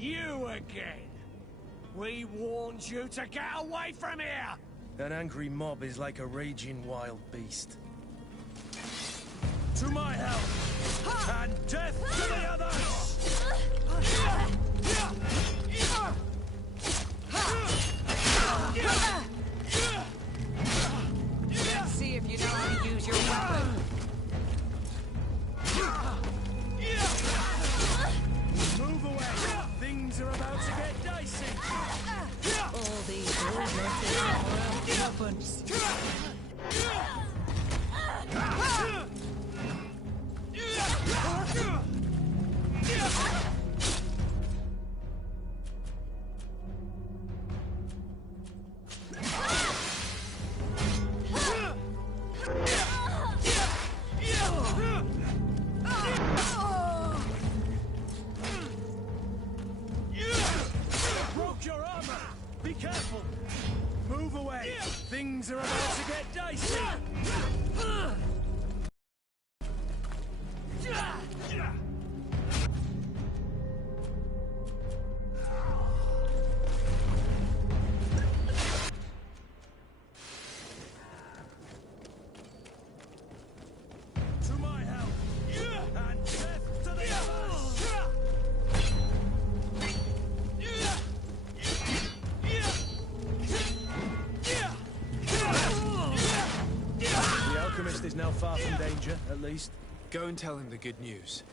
You again! We warned you to get away from here! An angry mob is like a raging wild beast. To my help! And death to the others! Let's see if you know how to use your weapon. Move away! Things are about to get dicey! All these old methods are weapons. Broke your armor! Be careful! Move away! Things are about to get dicey! To my help! And death to the others! The alchemist is now far from danger, at least. Go and tell him the good news.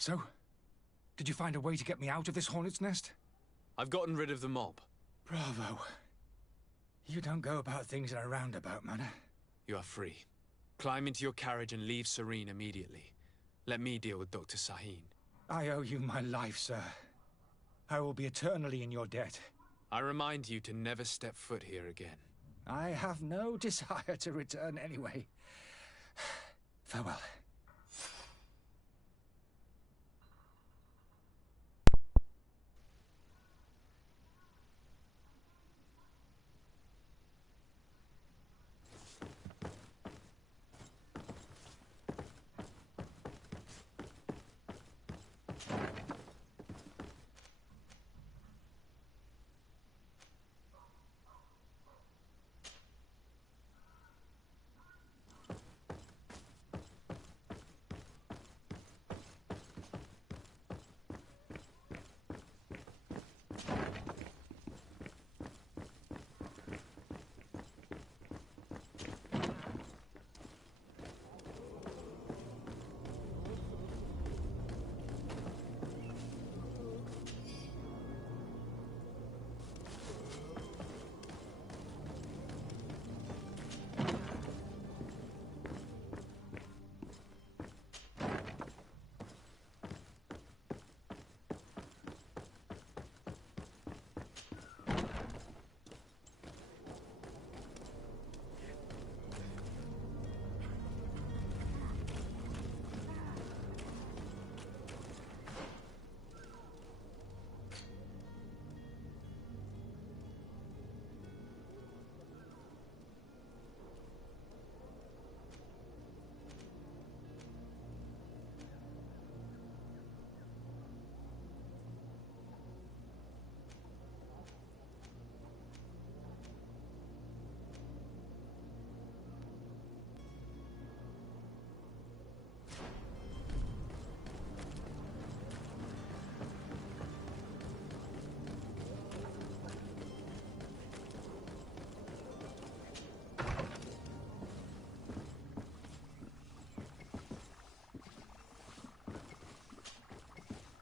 So, did you find a way to get me out of this hornet's nest? I've gotten rid of the mob. Bravo. You don't go about things in a roundabout manner. You are free. Climb into your carriage and leave Serene immediately. Let me deal with Dr. Sahin. I owe you my life, sir. I will be eternally in your debt. I remind you to never step foot here again. I have no desire to return anyway. Farewell.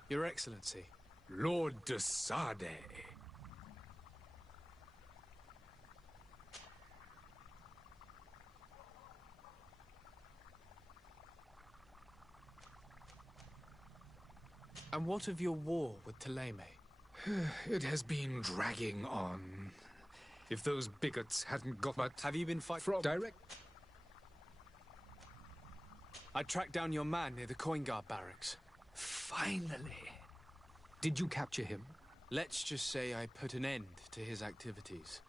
Your Excellency. Lord de Sade. And what of your war with Thélème? It has been dragging on. If those bigots hadn't got... But Have you been fighting? from direct... I tracked down your man near the Coin Guard barracks. Finally. Did you capture him? Let's just say I put an end to his activities.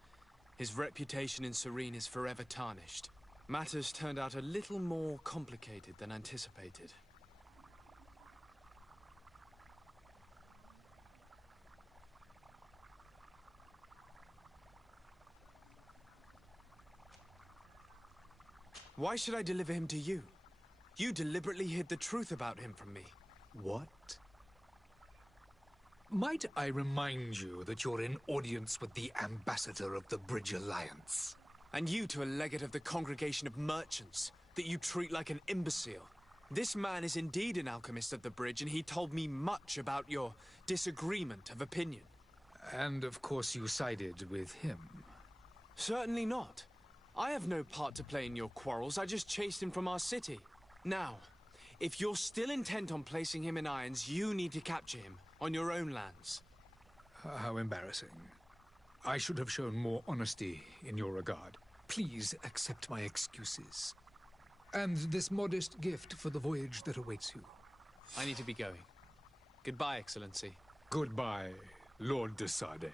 His reputation in Serene is forever tarnished. Matters turned out a little more complicated than anticipated. Why should I deliver him to you? You deliberately hid the truth about him from me. What? Might I remind you that you're in audience with the ambassador of the Bridge Alliance? And you to a legate of the Congregation of Merchants, that you treat like an imbecile. This man is indeed an alchemist of the Bridge, and he told me much about your disagreement of opinion. And of course you sided with him. Certainly not. I have no part to play in your quarrels. I just chased him from our city. Now, if you're still intent on placing him in irons, you need to capture him on your own lands. How embarrassing. I should have shown more honesty in your regard. Please accept my excuses. And this modest gift for the voyage that awaits you. I need to be going. Goodbye, Excellency. Goodbye, Lord de Sade.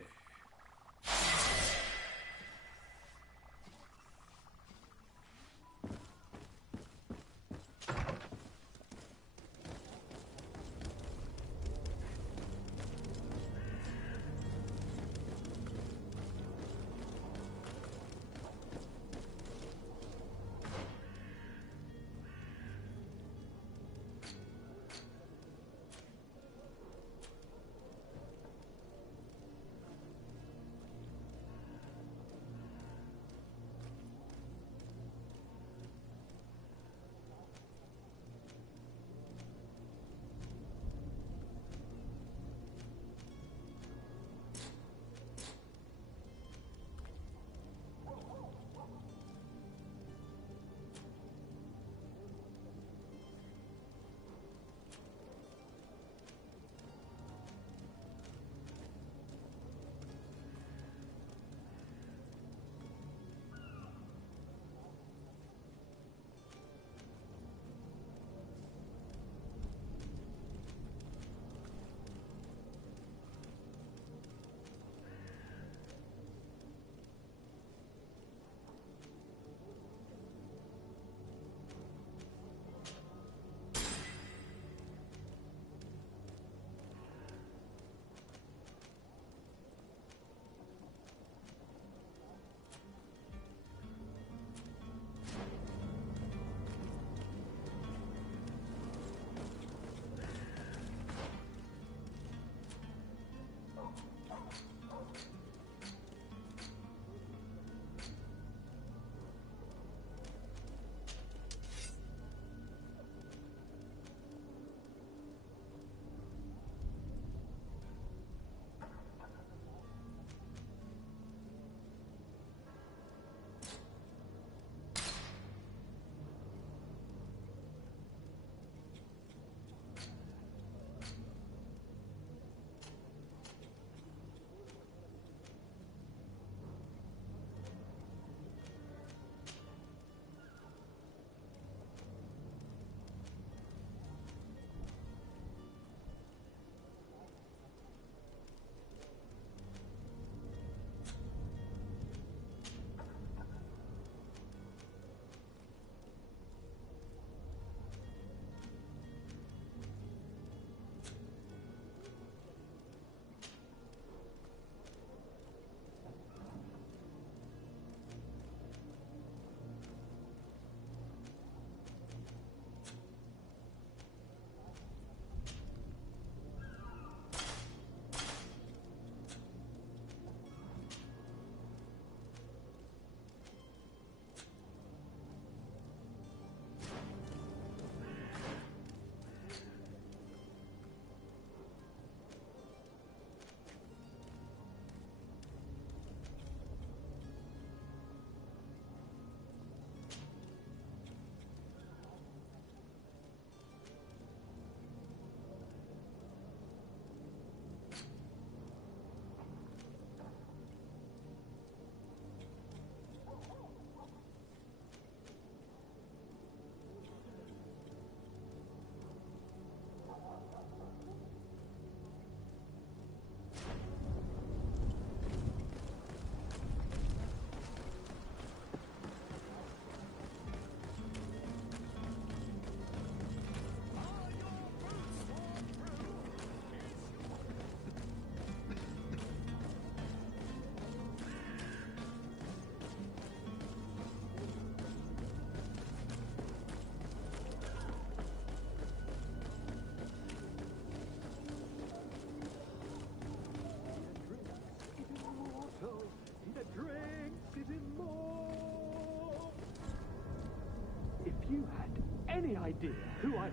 idea who I am.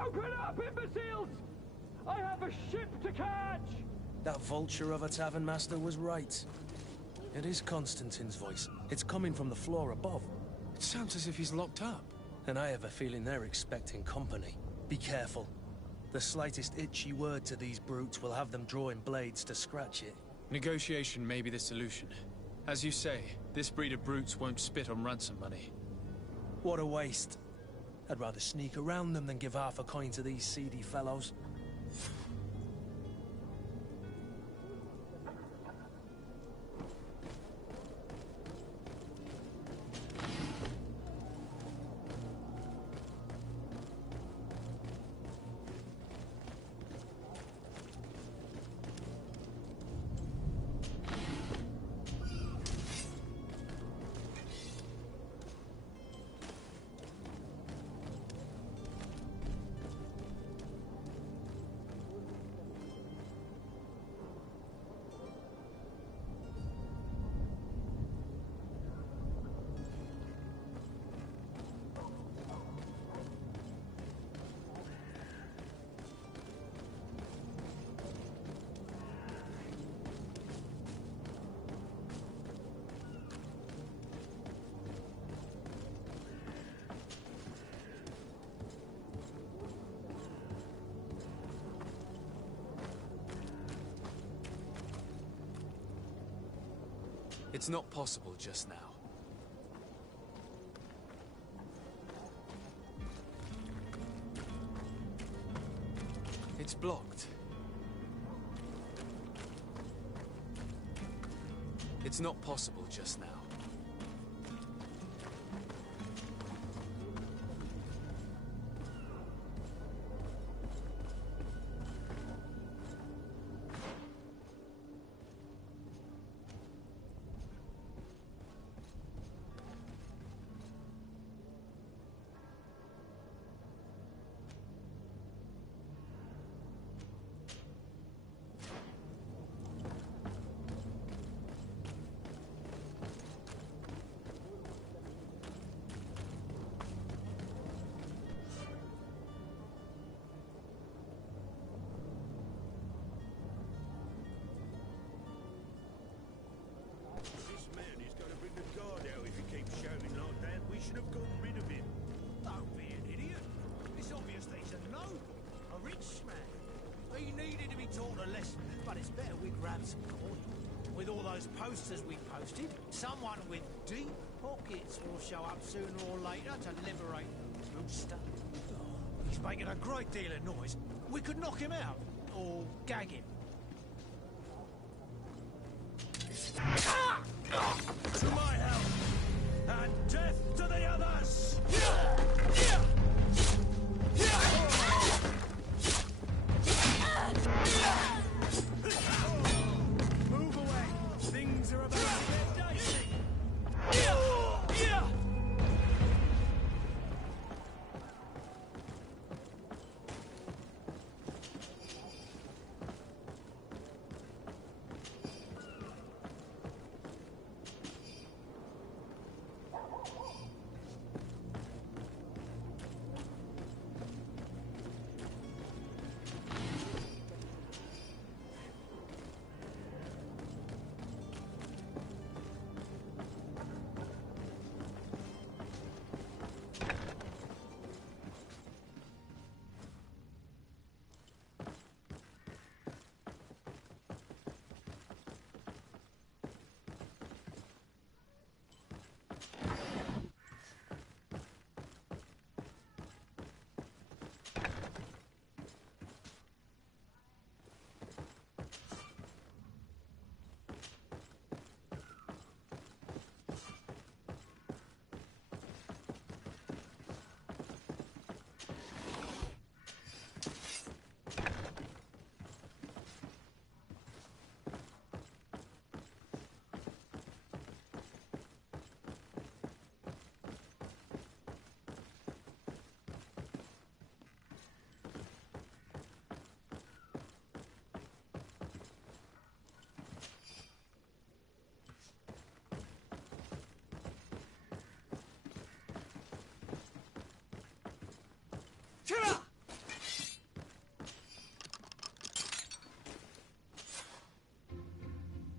Open up, imbeciles! I have a ship to catch! That vulture of a tavern master was right. It is Constantine's voice. It's coming from the floor above. It sounds as if he's locked up. And I have a feeling they're expecting company. Be careful. The slightest itchy word to these brutes will have them drawing blades to scratch it. Negotiation may be the solution. As you say, this breed of brutes won't spit on ransom money. What a waste. I'd rather sneak around them than give half a coin to these seedy fellows. It's not possible just now. It's blocked. It's not possible just now. With all those posters we posted, someone with deep pockets will show up sooner or later to liberate Brewster. He's making a great deal of noise. We could knock him out, or gag him. To my help, and death to the others! Move away! Things are about to get dicey!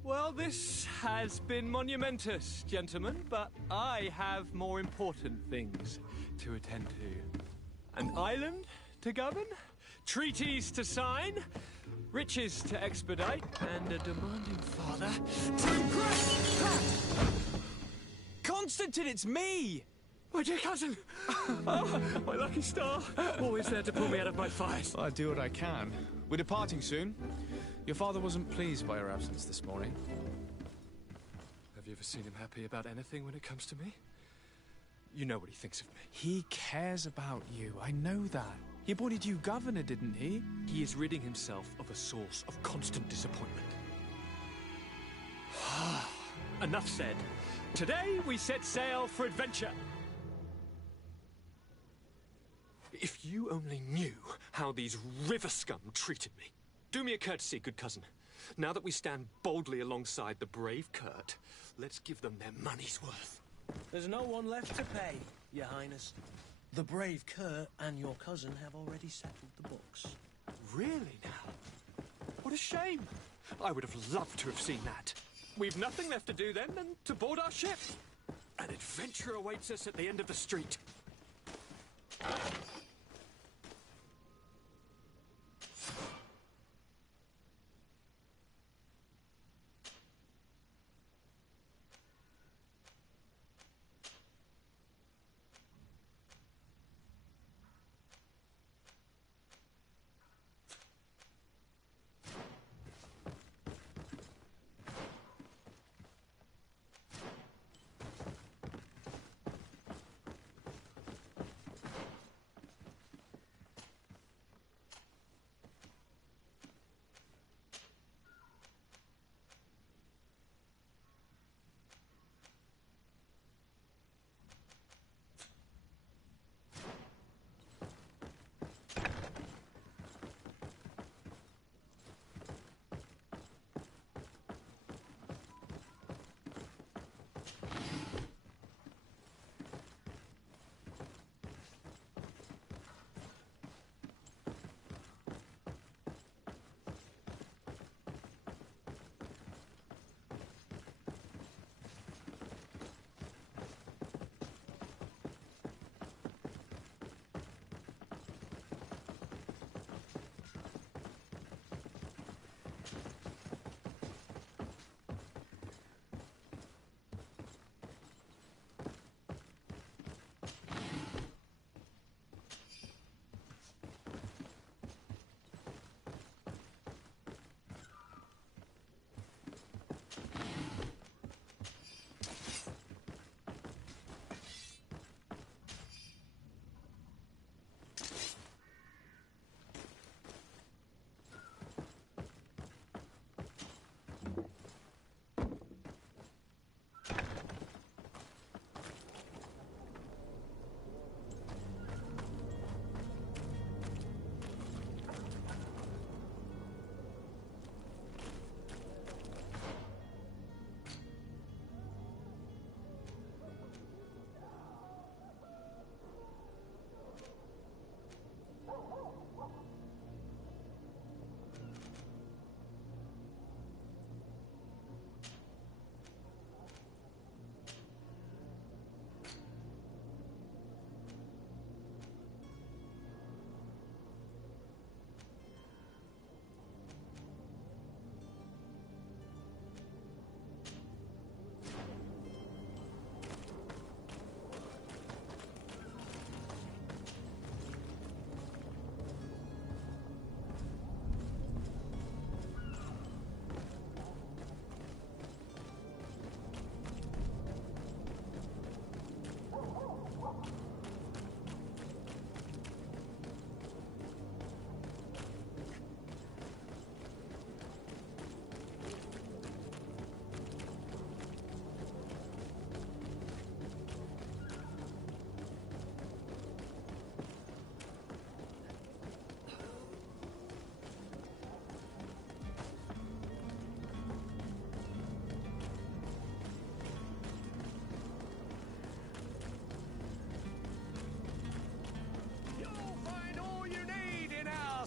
Well, this has been monumentous, gentlemen, but I have more important things to attend to. An island to govern, treaties to sign, riches to expedite, and a demanding father to impress! Constantine, it's me! My dear cousin! Oh, my lucky star! Always there to pull me out of my fires. I do what I can. We're departing soon. Your father wasn't pleased by your absence this morning. Have you ever seen him happy about anything when it comes to me? You know what he thinks of me. He cares about you, I know that. He appointed you governor, didn't he? He is ridding himself of a source of constant disappointment. Enough said. Today we set sail for adventure. If you only knew how these river scum treated me. Do me a courtesy, good cousin. Now that we stand boldly alongside the brave Kurt, let's give them their money's worth. There's no one left to pay, Your Highness. The brave Kurt and your cousin have already settled the books. Really now? What a shame. I would have loved to have seen that. We've nothing left to do then than to board our ship. An adventure awaits us at the end of the street.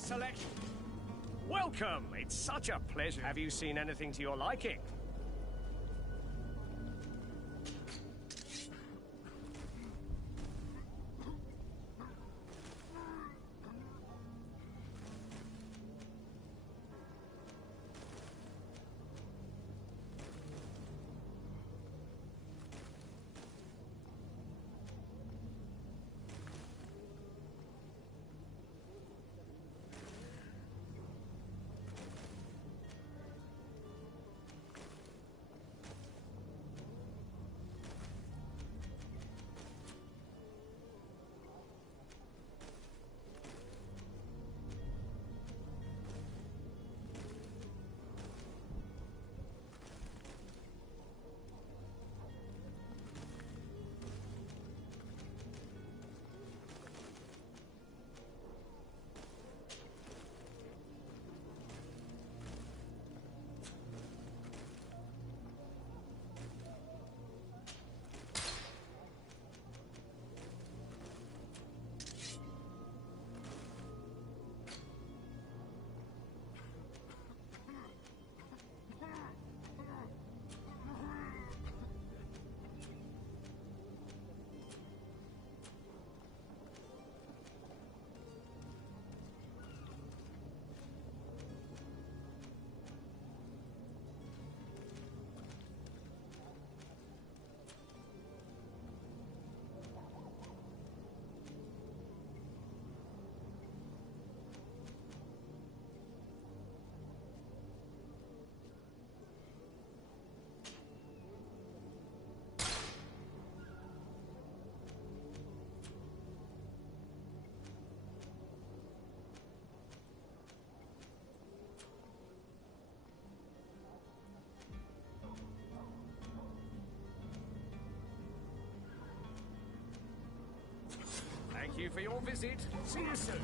selection. Welcome. It's such a pleasure. Have you seen anything to your liking? Thank you for your visit. See you soon.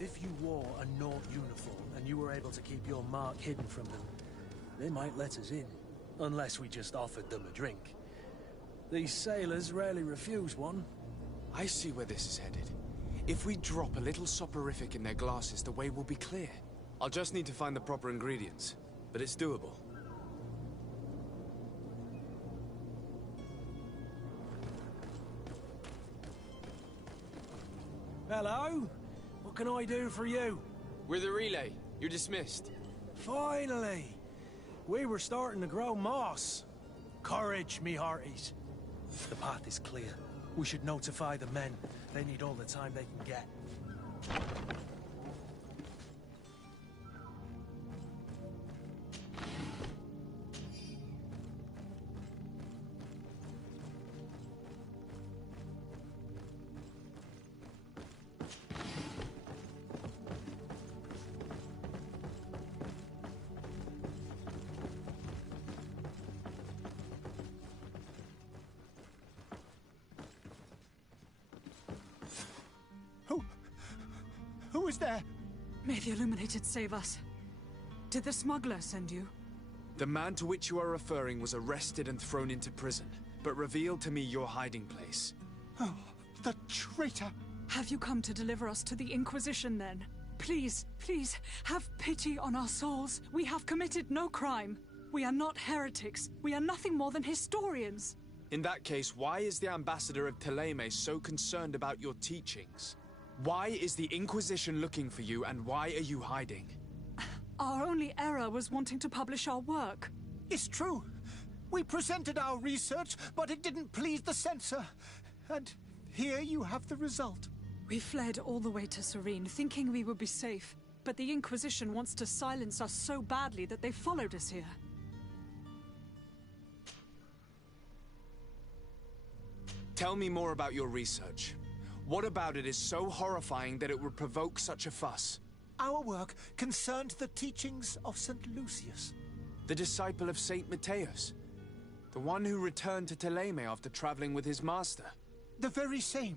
If you wore a Naught uniform and you were able to keep your mark hidden from them, they might let us in. Unless we just offered them a drink. These sailors rarely refuse one. I see where this is headed. If we drop a little soporific in their glasses, the way will be clear. I'll just need to find the proper ingredients, but it's doable. Hello? What can I do for you? We're the relay. You're dismissed. Finally! We were starting to grow moss. Courage, me hearties. The path is clear. We should notify the men. They need all the time they can get. Who is there? May the Illuminated save us. Did the smuggler send you? The man to which you are referring was arrested and thrown into prison, but revealed to me your hiding place. Oh, the traitor! Have you come to deliver us to the Inquisition, then? Please, please, have pity on our souls. We have committed no crime. We are not heretics. We are nothing more than historians. In that case, why is the ambassador of Teleme so concerned about your teachings? Why is the Inquisition looking for you, and why are you hiding? Our only error was wanting to publish our work. It's true. We presented our research, but it didn't please the censor. And here you have the result. We fled all the way to Serene, thinking we would be safe. But the Inquisition wants to silence us so badly that they followed us here. Tell me more about your research. What about it is so horrifying that it would provoke such a fuss? Our work concerned the teachings of St. Lucius. The disciple of Saint Matthias. The one who returned to Teleme after traveling with his master. The very same.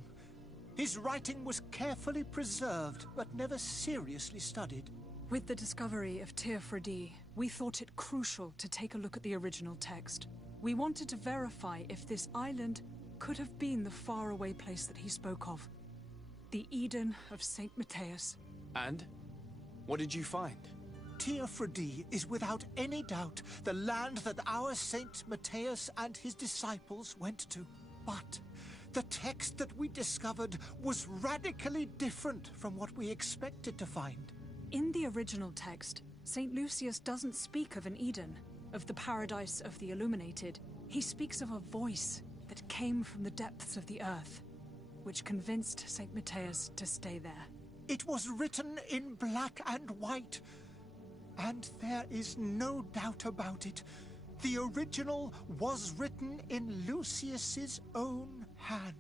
His writing was carefully preserved, but never seriously studied. With the discovery of Teofredi, we thought it crucial to take a look at the original text. We wanted to verify if this island could have been the faraway place that he spoke of. The Eden of Saint Matthias. And? What did you find? Teofredi is without any doubt the land that our Saint Matthias and his disciples went to. But the text that we discovered was radically different from what we expected to find. In the original text, St. Lucius doesn't speak of an Eden, of the paradise of the illuminated. He speaks of a voice that came from the depths of the earth, which convinced St. Matthias to stay there. It was written in black and white, and there is no doubt about it. The original was written in Lucius's own hand.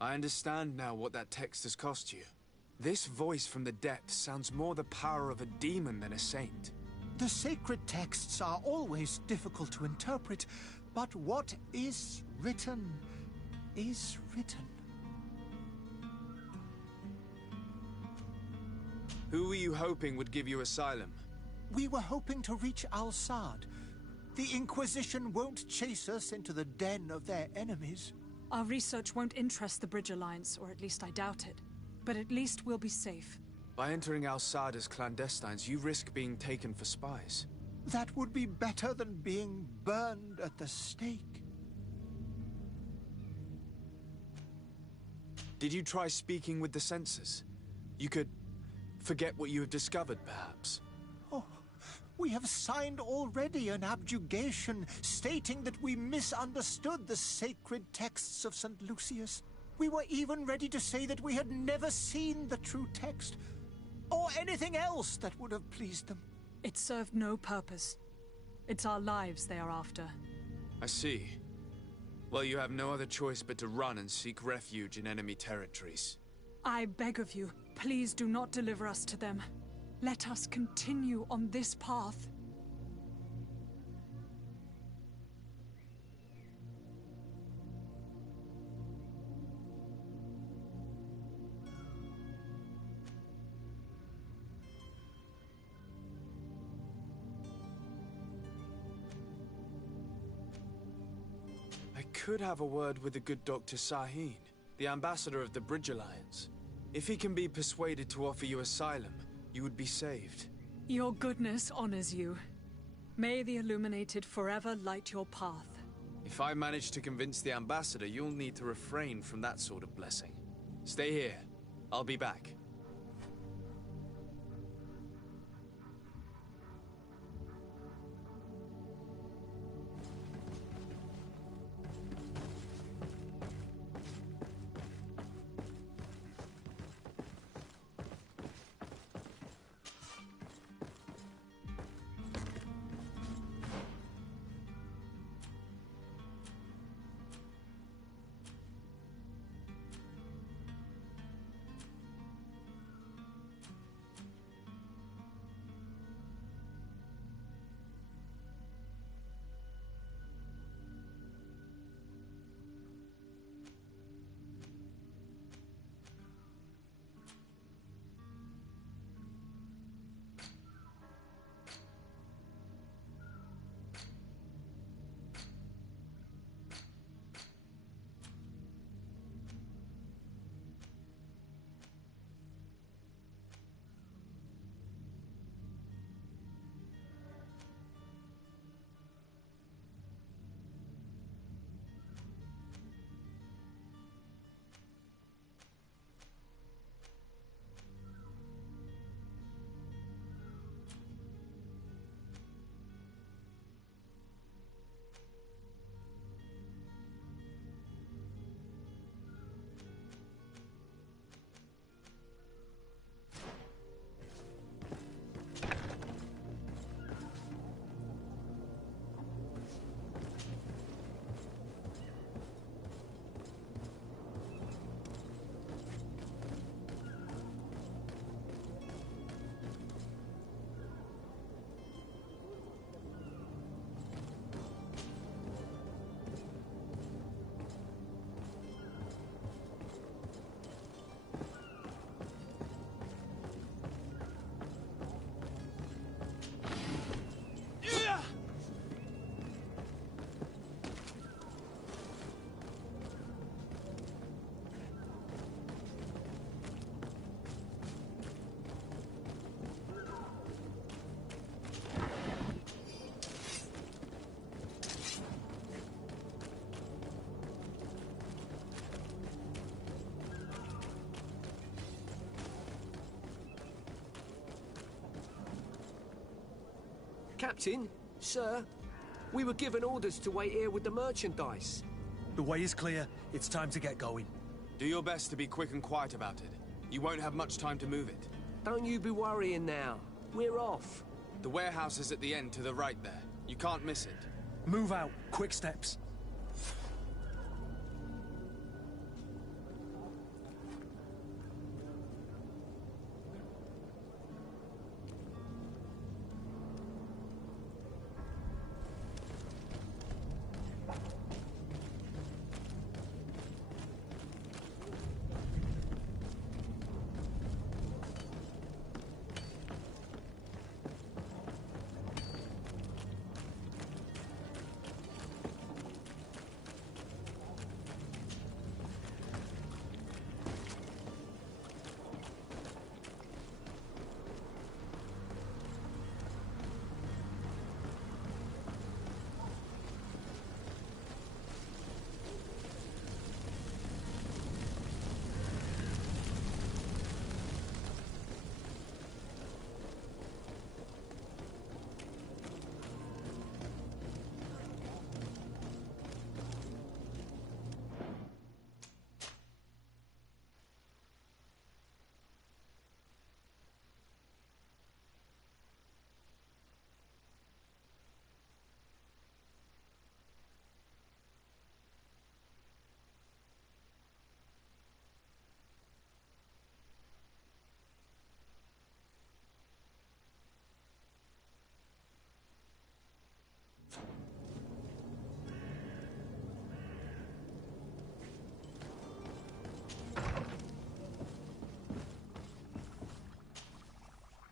I understand now what that text has cost you. This voice from the depths sounds more the power of a demon than a saint. The sacred texts are always difficult to interpret, but what is written is written. Who were you hoping would give you asylum? We were hoping to reach Al-Sad. The Inquisition won't chase us into the den of their enemies. Our research won't interest the Bridge Alliance, or at least I doubt it. But at least we'll be safe. By entering Al-Sad as clandestines, you risk being taken for spies. That would be better than being burned at the stake. Did you try speaking with the censors? You could forget what you have discovered, perhaps. Oh, we have signed already an abjugation stating that we misunderstood the sacred texts of St. Lucius. We were even ready to say that we had never seen the true text, or anything else that would have pleased them. It served no purpose. It's our lives they are after. I see. Well, you have no other choice but to run and seek refuge in enemy territories. I beg of you, please do not deliver us to them. Let us continue on this path. I could have a word with the good Dr. Sahin, the ambassador of the Bridge Alliance. If he can be persuaded to offer you asylum, you would be saved. Your goodness honors you. May the Illuminated forever light your path. If I manage to convince the ambassador, you'll need to refrain from that sort of blessing. Stay here. I'll be back. Captain, sir, we were given orders to wait here with the merchandise. The way is clear. It's time to get going. Do your best to be quick and quiet about it. You won't have much time to move it. Don't you be worrying now. We're off. The warehouse is at the end to the right there. You can't miss it. Move out. Quick steps.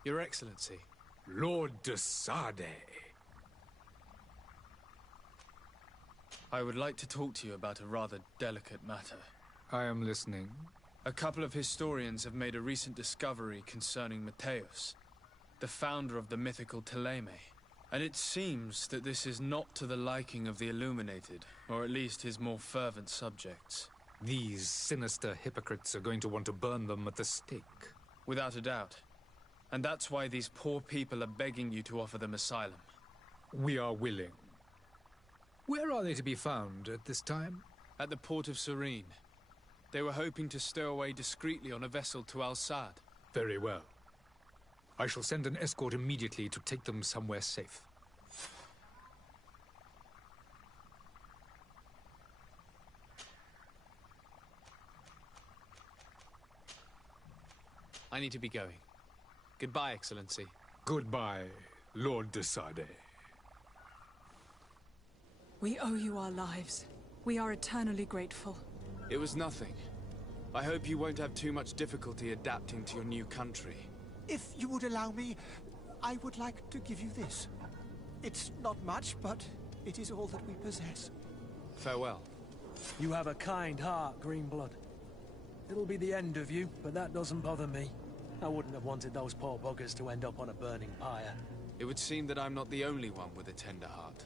Your Excellency. Lord de Sade. I would like to talk to you about a rather delicate matter. I am listening. A couple of historians have made a recent discovery concerning Mateus, the founder of the mythical Teleme. And it seems that this is not to the liking of the Illuminated, or at least his more fervent subjects. These sinister hypocrites are going to want to burn them at the stake. Without a doubt. And that's why these poor people are begging you to offer them asylum. We are willing. Where are they to be found at this time? At the port of Serene. They were hoping to stow away discreetly on a vessel to Al-Sad. Very well. I shall send an escort immediately to take them somewhere safe. I need to be going. Goodbye, Excellency. Goodbye, Lord de Sade. We owe you our lives. We are eternally grateful. It was nothing. I hope you won't have too much difficulty adapting to your new country. If you would allow me, I would like to give you this. It's not much, but it is all that we possess. Farewell. You have a kind heart, Greenblood. It'll be the end of you, but that doesn't bother me. I wouldn't have wanted those poor buggers to end up on a burning pyre. It would seem that I'm not the only one with a tender heart.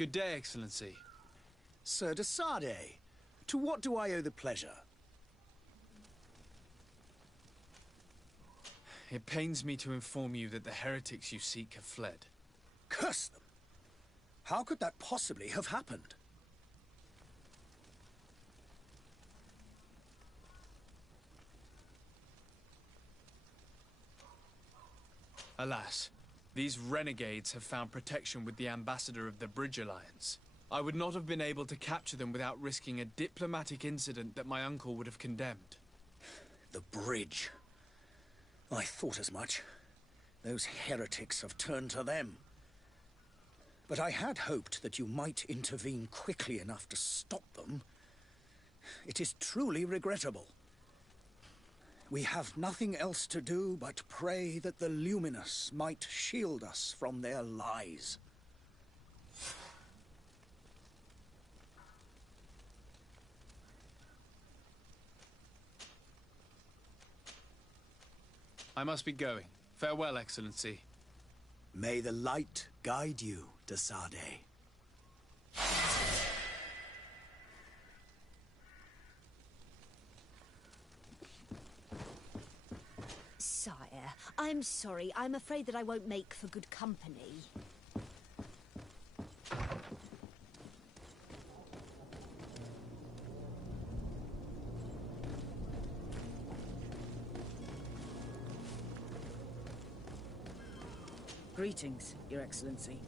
Good day, Excellency. Sir de Sade, to what do I owe the pleasure? It pains me to inform you that the heretics you seek have fled. Curse them! How could that possibly have happened? Alas, These renegades have found protection with the ambassador of the Bridge Alliance. I would not have been able to capture them without risking a diplomatic incident that my uncle would have condemned. The bridge. I thought as much. Those heretics have turned to them. But I had hoped that you might intervene quickly enough to stop them. It is truly regrettable. We have nothing else to do but pray that the Luminous might shield us from their lies. I must be going. Farewell, Excellency. May the light guide you, de Sade. Sire, I'm sorry. I'm afraid that I won't make for good company. Greetings, Your Excellency.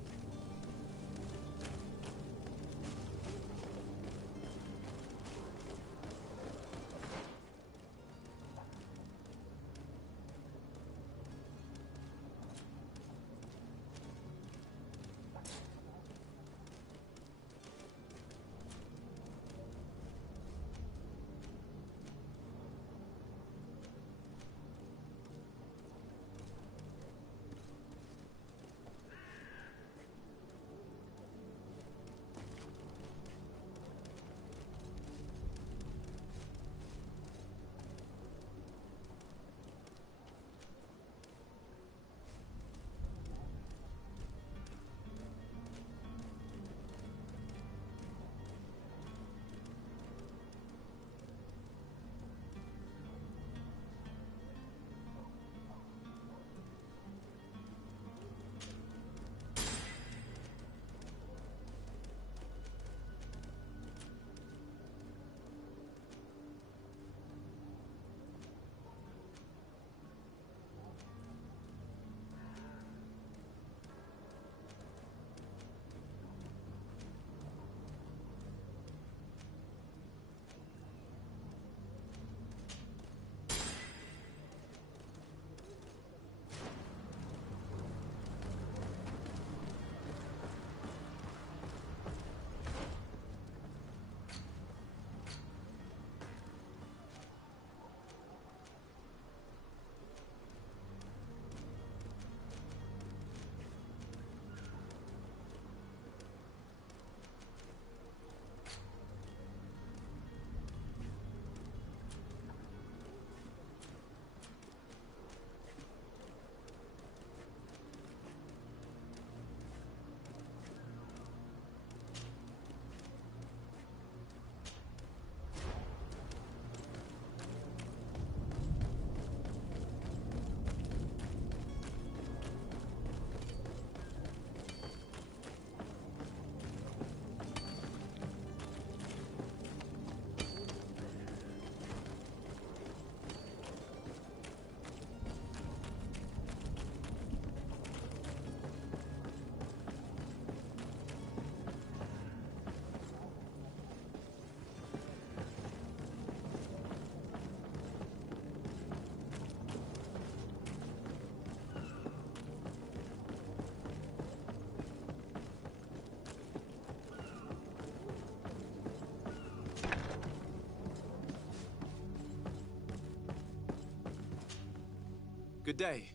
Good day.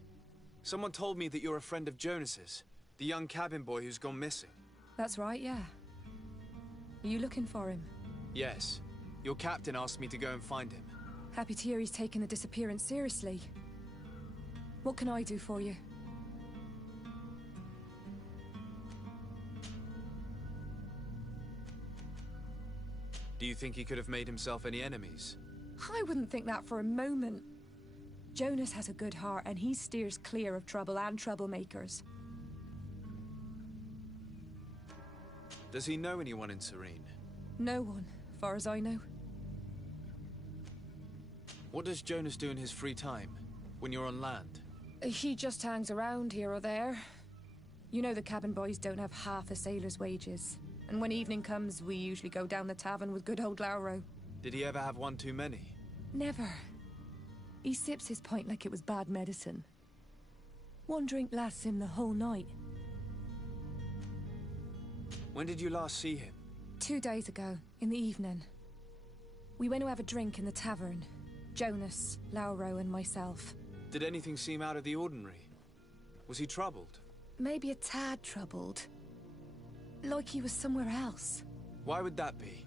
Someone told me that you're a friend of Jonas's, the young cabin boy who's gone missing. That's right, yeah. Are you looking for him? Yes. Your captain asked me to go and find him. Happy to hear he's taken the disappearance seriously. What can I do for you? Do you think he could have made himself any enemies? I wouldn't think that for a moment. Jonas has a good heart and he steers clear of trouble and troublemakers. Does he know anyone in Serene? No one, far as I know. What does Jonas do in his free time, when you're on land? He just hangs around here or there. You know the cabin boys don't have half a sailor's wages. And when evening comes, we usually go down the tavern with good old Lauro. Did he ever have one too many? Never. He sips his pint like it was bad medicine. One drink lasts him the whole night. When did you last see him? 2 days ago, in the evening. We went to have a drink in the tavern. Jonas, Lauro, and myself. Did anything seem out of the ordinary? Was he troubled? Maybe a tad troubled. Like he was somewhere else. Why would that be?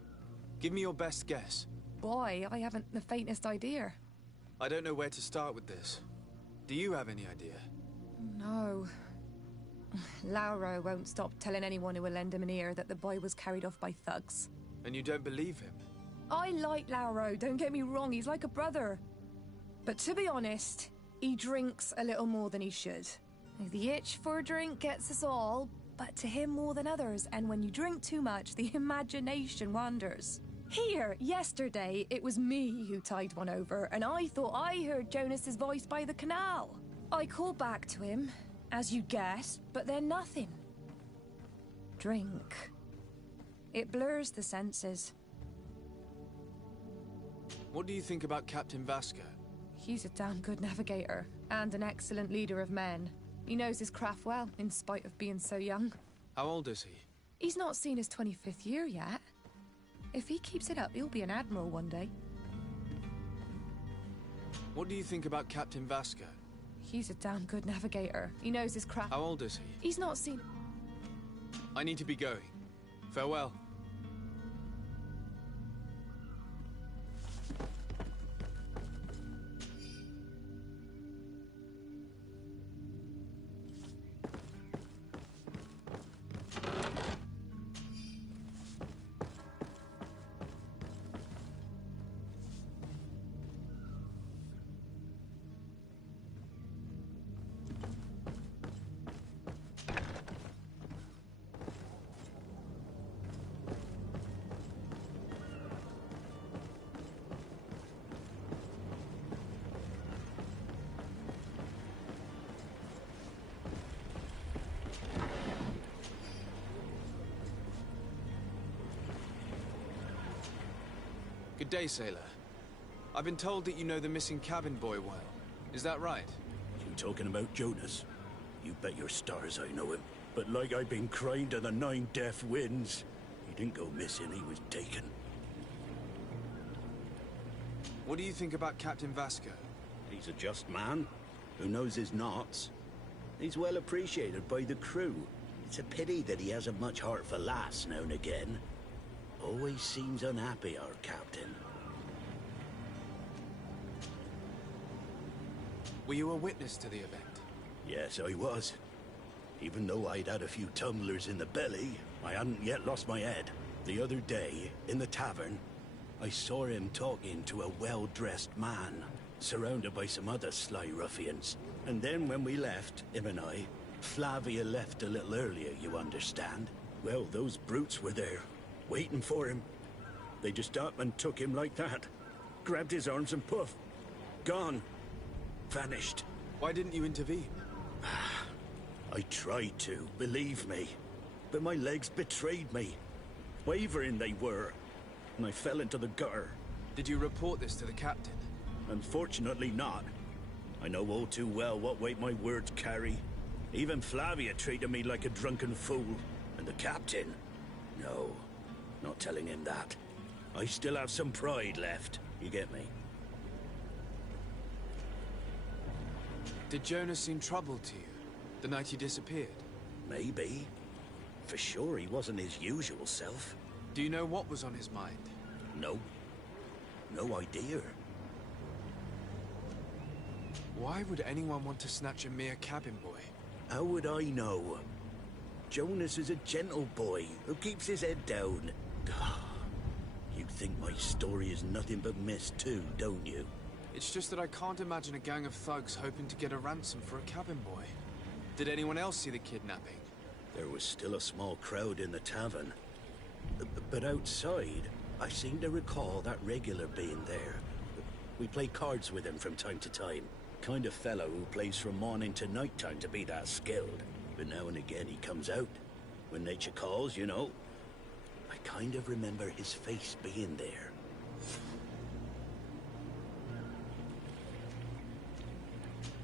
Give me your best guess. Boy, I haven't the faintest idea. I don't know where to start with this. Do you have any idea? No. Lauro won't stop telling anyone who will lend him an ear that the boy was carried off by thugs. And you don't believe him? I like Lauro, don't get me wrong, he's like a brother. But to be honest, he drinks a little more than he should. The itch for a drink gets us all, but to him more than others, and when you drink too much, the imagination wanders. Here, yesterday, it was me who tied one over, and I thought I heard Jonas's voice by the canal. I called back to him, as you guessed, but then nothing. Drink. It blurs the senses. What do you think about Captain Vasco? He's a damn good navigator, and an excellent leader of men. He knows his craft well, in spite of being so young. How old is he? He's not seen his 25th year yet. If he keeps it up, he'll be an admiral one day. What do you think about Captain Vasco? He's a damn good navigator. He knows his craft. How old is he? He's not seen... I need to be going. Farewell. Good day, sailor. I've been told that you know the missing cabin boy well. Is that right? You talking about Jonas? You bet your stars I know him. But like I've been crying to the 9 deaf winds, he didn't go missing, he was taken. What do you think about Captain Vasco? He's a just man who knows his knots. He's well appreciated by the crew. It's a pity that he hasn't much heart for lass now and again. Always seems unhappy, our captain. Were you a witness to the event? Yes, I was. Even though I'd had a few tumblers in the belly, I hadn't yet lost my head. The other day, in the tavern, I saw him talking to a well-dressed man, surrounded by some other sly ruffians. And then when we left, him and I, Flavia left a little earlier, you understand. Well, those brutes were there, waiting for him. They just up and took him like that. Grabbed his arms and poof. Gone. Vanished. Why didn't you intervene? I tried to, believe me. But my legs betrayed me. Wavering they were. And I fell into the gutter. Did you report this to the captain? Unfortunately not. I know all too well what weight my words carry. Even Flavia treated me like a drunken fool. And the captain? No. Not telling him that. I still have some pride left. You get me? Did Jonas seem troubled to you the night he disappeared? Maybe. For sure he wasn't his usual self. Do you know what was on his mind? No. No idea. Why would anyone want to snatch a mere cabin boy? How would I know? Jonas is a gentle boy who keeps his head down. You think my story is nothing but mist too, don't you? It's just that I can't imagine a gang of thugs hoping to get a ransom for a cabin boy. Did anyone else see the kidnapping? There was still a small crowd in the tavern. But outside, I seem to recall that regular being there. We play cards with him from time to time. Kind of fellow who plays from morning to night time to be that skilled. but now and again he comes out. When nature calls, you know. I kind of remember his face being there.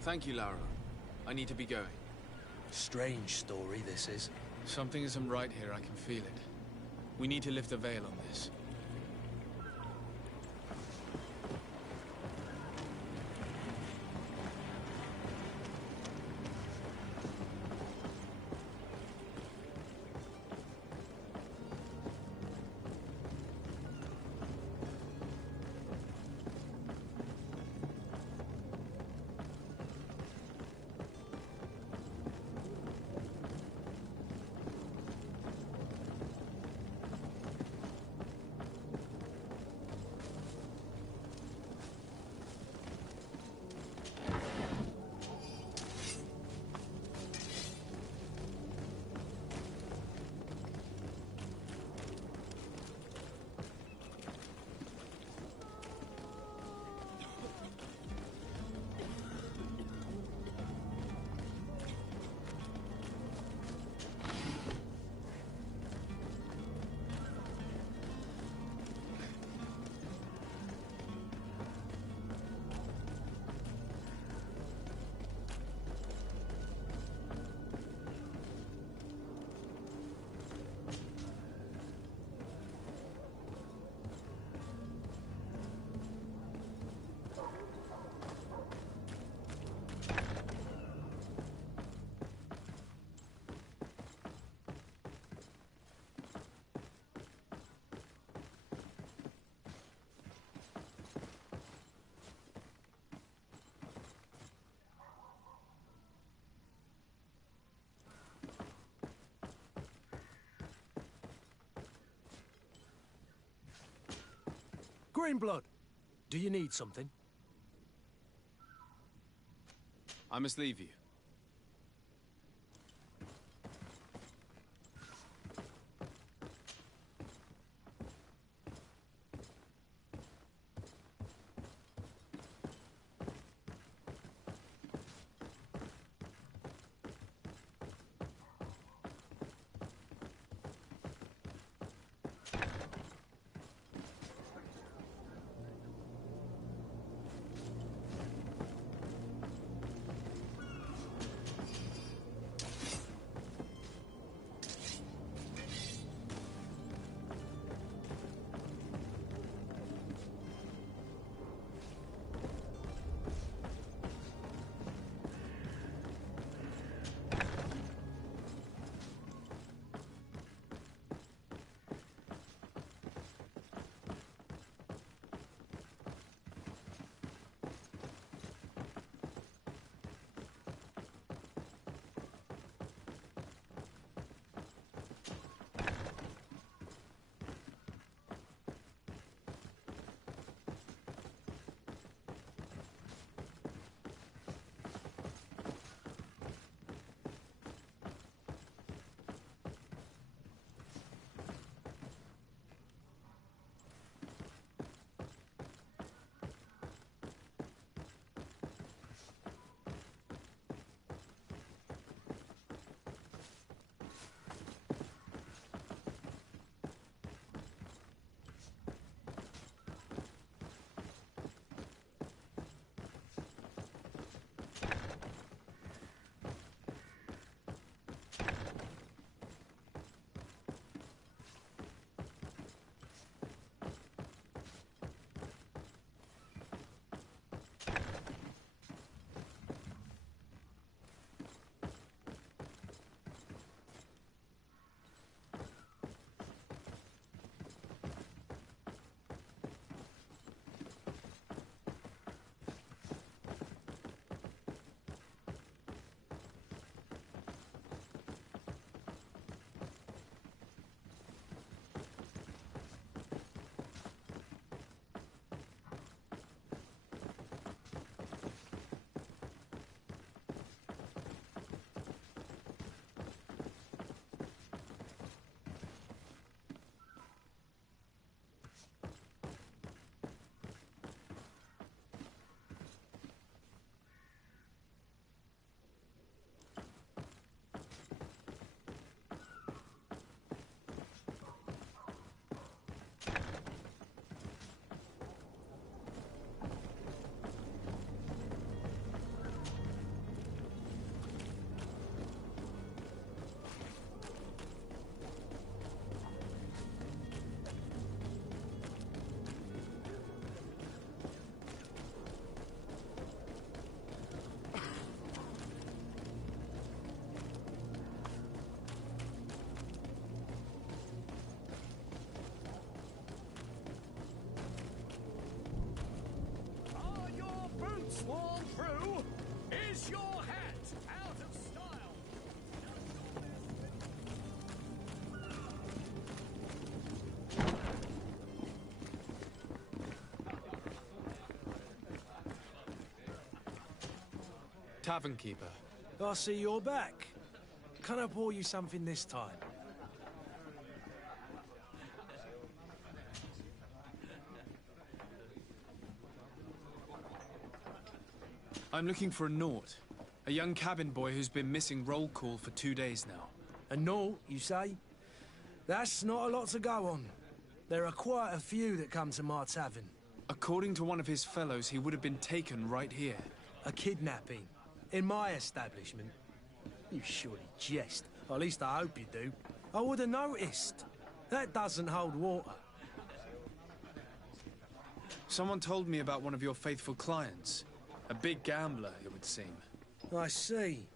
Thank you, Lauro. I need to be going. Strange story, this is. Something isn't right here, I can feel it. We need to lift the veil on this. Greenblood, do you need something? I must leave you. Get your hat out of style! Tavern keeper. I see you're back. Can I pour you something this time? I'm looking for a Naut. A young cabin boy who's been missing roll call for 2 days now. A Naut, you say? That's not a lot to go on. There are quite a few that come to my tavern. According to one of his fellows, he would have been taken right here. A kidnapping? In my establishment? You surely jest. Or at least I hope you do. I would have noticed. That doesn't hold water. Someone told me about one of your faithful clients. A big gambler, it would seem. I see.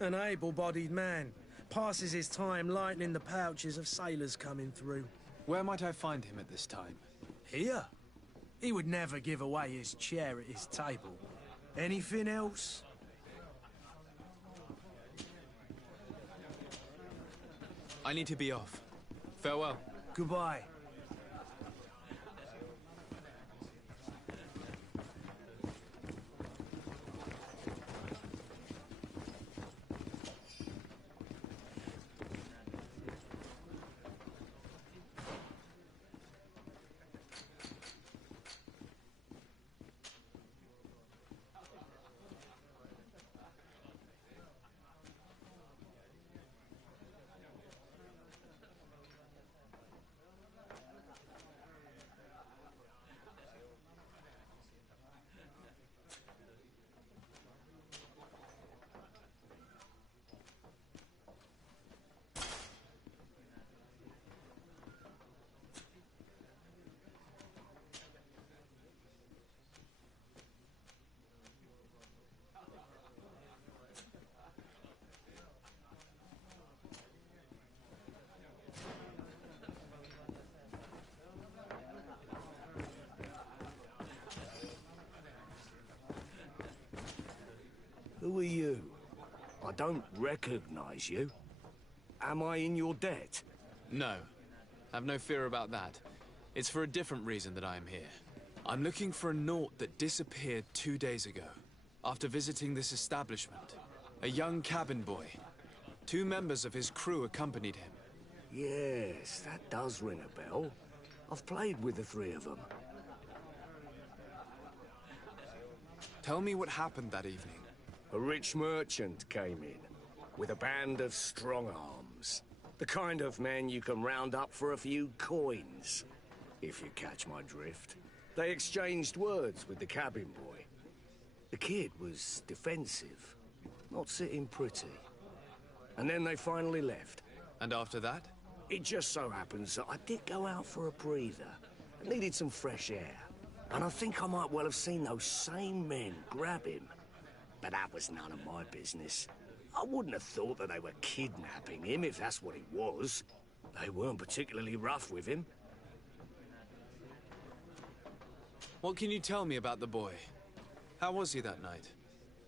An able-bodied man. Passes his time lightening the pouches of sailors coming through. Where might I find him at this time? Here? He would never give away his chair at his table. Anything else? I need to be off. Farewell. Goodbye. Who are you? I don't recognize you. Am I in your debt? No. Have no fear about that. It's for a different reason that I am here. I'm looking for a Naut that disappeared 2 days ago, after visiting this establishment. A young cabin boy. 2 members of his crew accompanied him. Yes, that does ring a bell. I've played with the 3 of them. Tell me what happened that evening. A rich merchant came in, with a band of strong arms. The kind of men you can round up for a few coins, if you catch my drift. They exchanged words with the cabin boy. The kid was defensive, not sitting pretty. And then they finally left. And after that? It just so happens that I did go out for a breather. I needed some fresh air. And I think I might well have seen those same men grab him. But that was none of my business. I wouldn't have thought that they were kidnapping him if that's what it was. They weren't particularly rough with him. What can you tell me about the boy? How was he that night?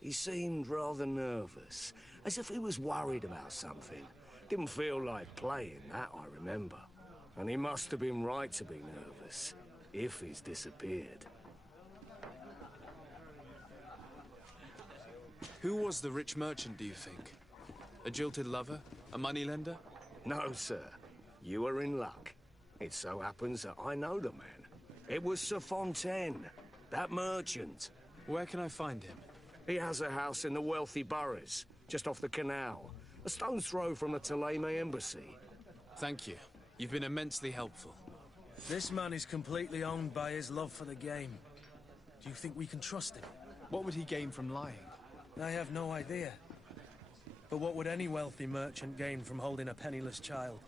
He seemed rather nervous, as if he was worried about something. Didn't feel like playing, that I remember. And he must have been right to be nervous, if he's disappeared. Who was the rich merchant, do you think? A jilted lover? A moneylender? No, sir. You are in luck. It so happens that I know the man. It was Sir Fontaine, that merchant. Where can I find him? He has a house in the wealthy boroughs, just off the canal. A stone's throw from the Thélème embassy. Thank you. You've been immensely helpful. This man is completely owned by his love for the game. Do you think we can trust him? What would he gain from lying? I have no idea. But what would any wealthy merchant gain from holding a penniless child?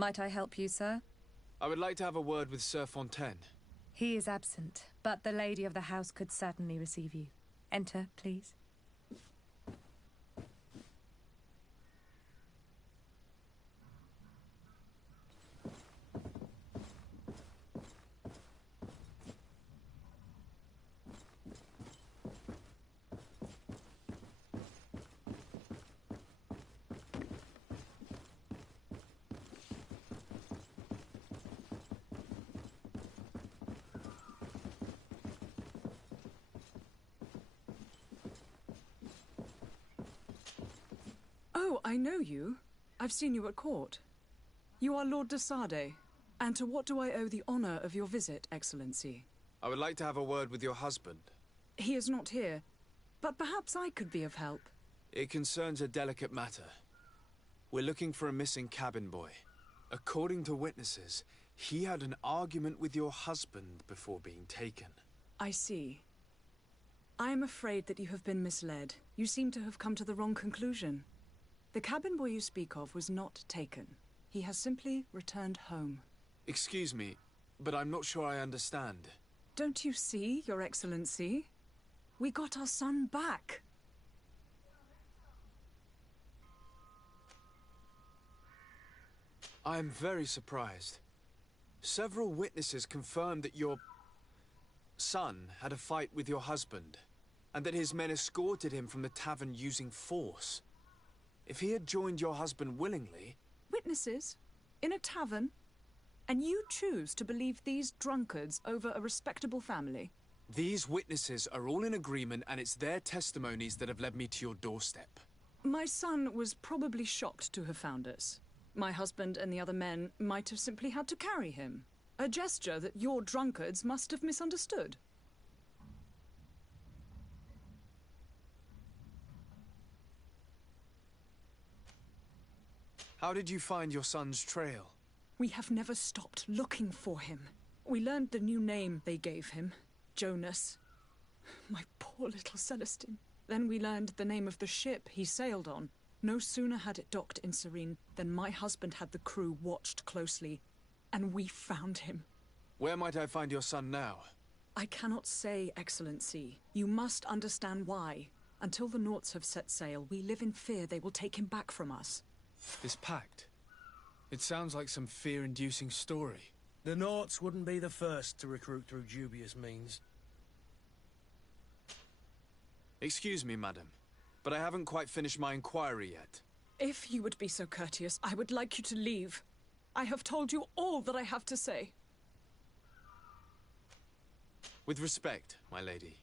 Might I help you, sir? I would like to have a word with Sir Fontaine. He is absent, but the lady of the house could certainly receive you. Enter, please. Oh, I know you. I've seen you at court. You are Lord de Sade. And to what do I owe the honor of your visit, Excellency? I would like to have a word with your husband. He is not here, but perhaps I could be of help. It concerns a delicate matter. We're looking for a missing cabin boy. According to witnesses, he had an argument with your husband before being taken. I see. I am afraid that you have been misled. You seem to have come to the wrong conclusion. The cabin boy you speak of was not taken. He has simply returned home. Excuse me, but I'm not sure I understand. Don't you see, Your Excellency? We got our son back. I am very surprised. Several witnesses confirmed that your son had a fight with your husband, and that his men escorted him from the tavern using force. If he had joined your husband willingly... Witnesses? In a tavern? And you choose to believe these drunkards over a respectable family? These witnesses are all in agreement, and it's their testimonies that have led me to your doorstep. My son was probably shocked to have found us. My husband and the other men might have simply had to carry him. A gesture that your drunkards must have misunderstood. How did you find your son's trail? We have never stopped looking for him. We learned the new name they gave him, Jonas. My poor little Celestine. Then we learned the name of the ship he sailed on. No sooner had it docked in Serene than my husband had the crew watched closely, and we found him. Where might I find your son now? I cannot say, Excellency. You must understand why. Until the Nauts have set sail, we live in fear they will take him back from us. This pact? It sounds like some fear-inducing story. The Nauts wouldn't be the first to recruit through dubious means. Excuse me, madam, but I haven't quite finished my inquiry yet. If you would be so courteous, I would like you to leave. I have told you all that I have to say. With respect, my lady.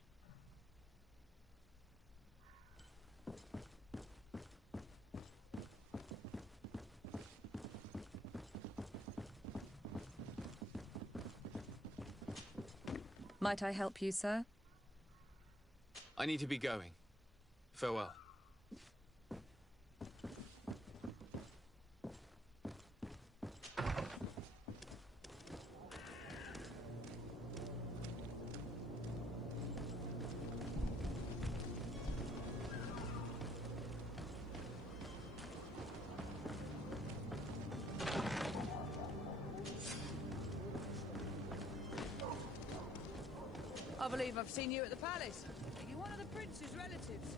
Might I help you, sir? I need to be going. Farewell. I believe I've seen you at the palace. Are you one of the prince's relatives?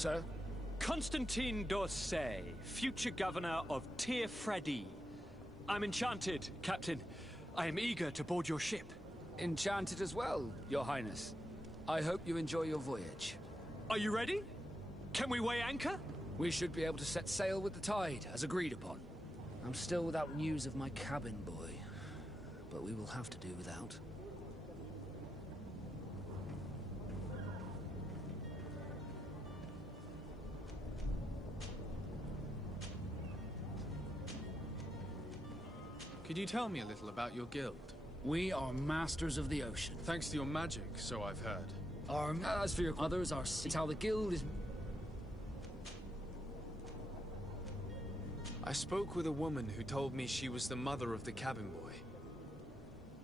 Sir? Constantine d'Orsay, future governor of pt2. I'm enchanted, Captain. I am eager to board your ship. Enchanted as well, Your Highness. I hope you enjoy your voyage. Are you ready? Can we weigh anchor? We should be able to set sail with the tide, as agreed upon. I'm still without news of my cabin boy, but we will have to do without. Could you tell me a little about your guild? We are masters of the ocean. Thanks to your magic, so I've heard. As for your others, it's how the guild is... I spoke with a woman who told me she was the mother of the cabin boy.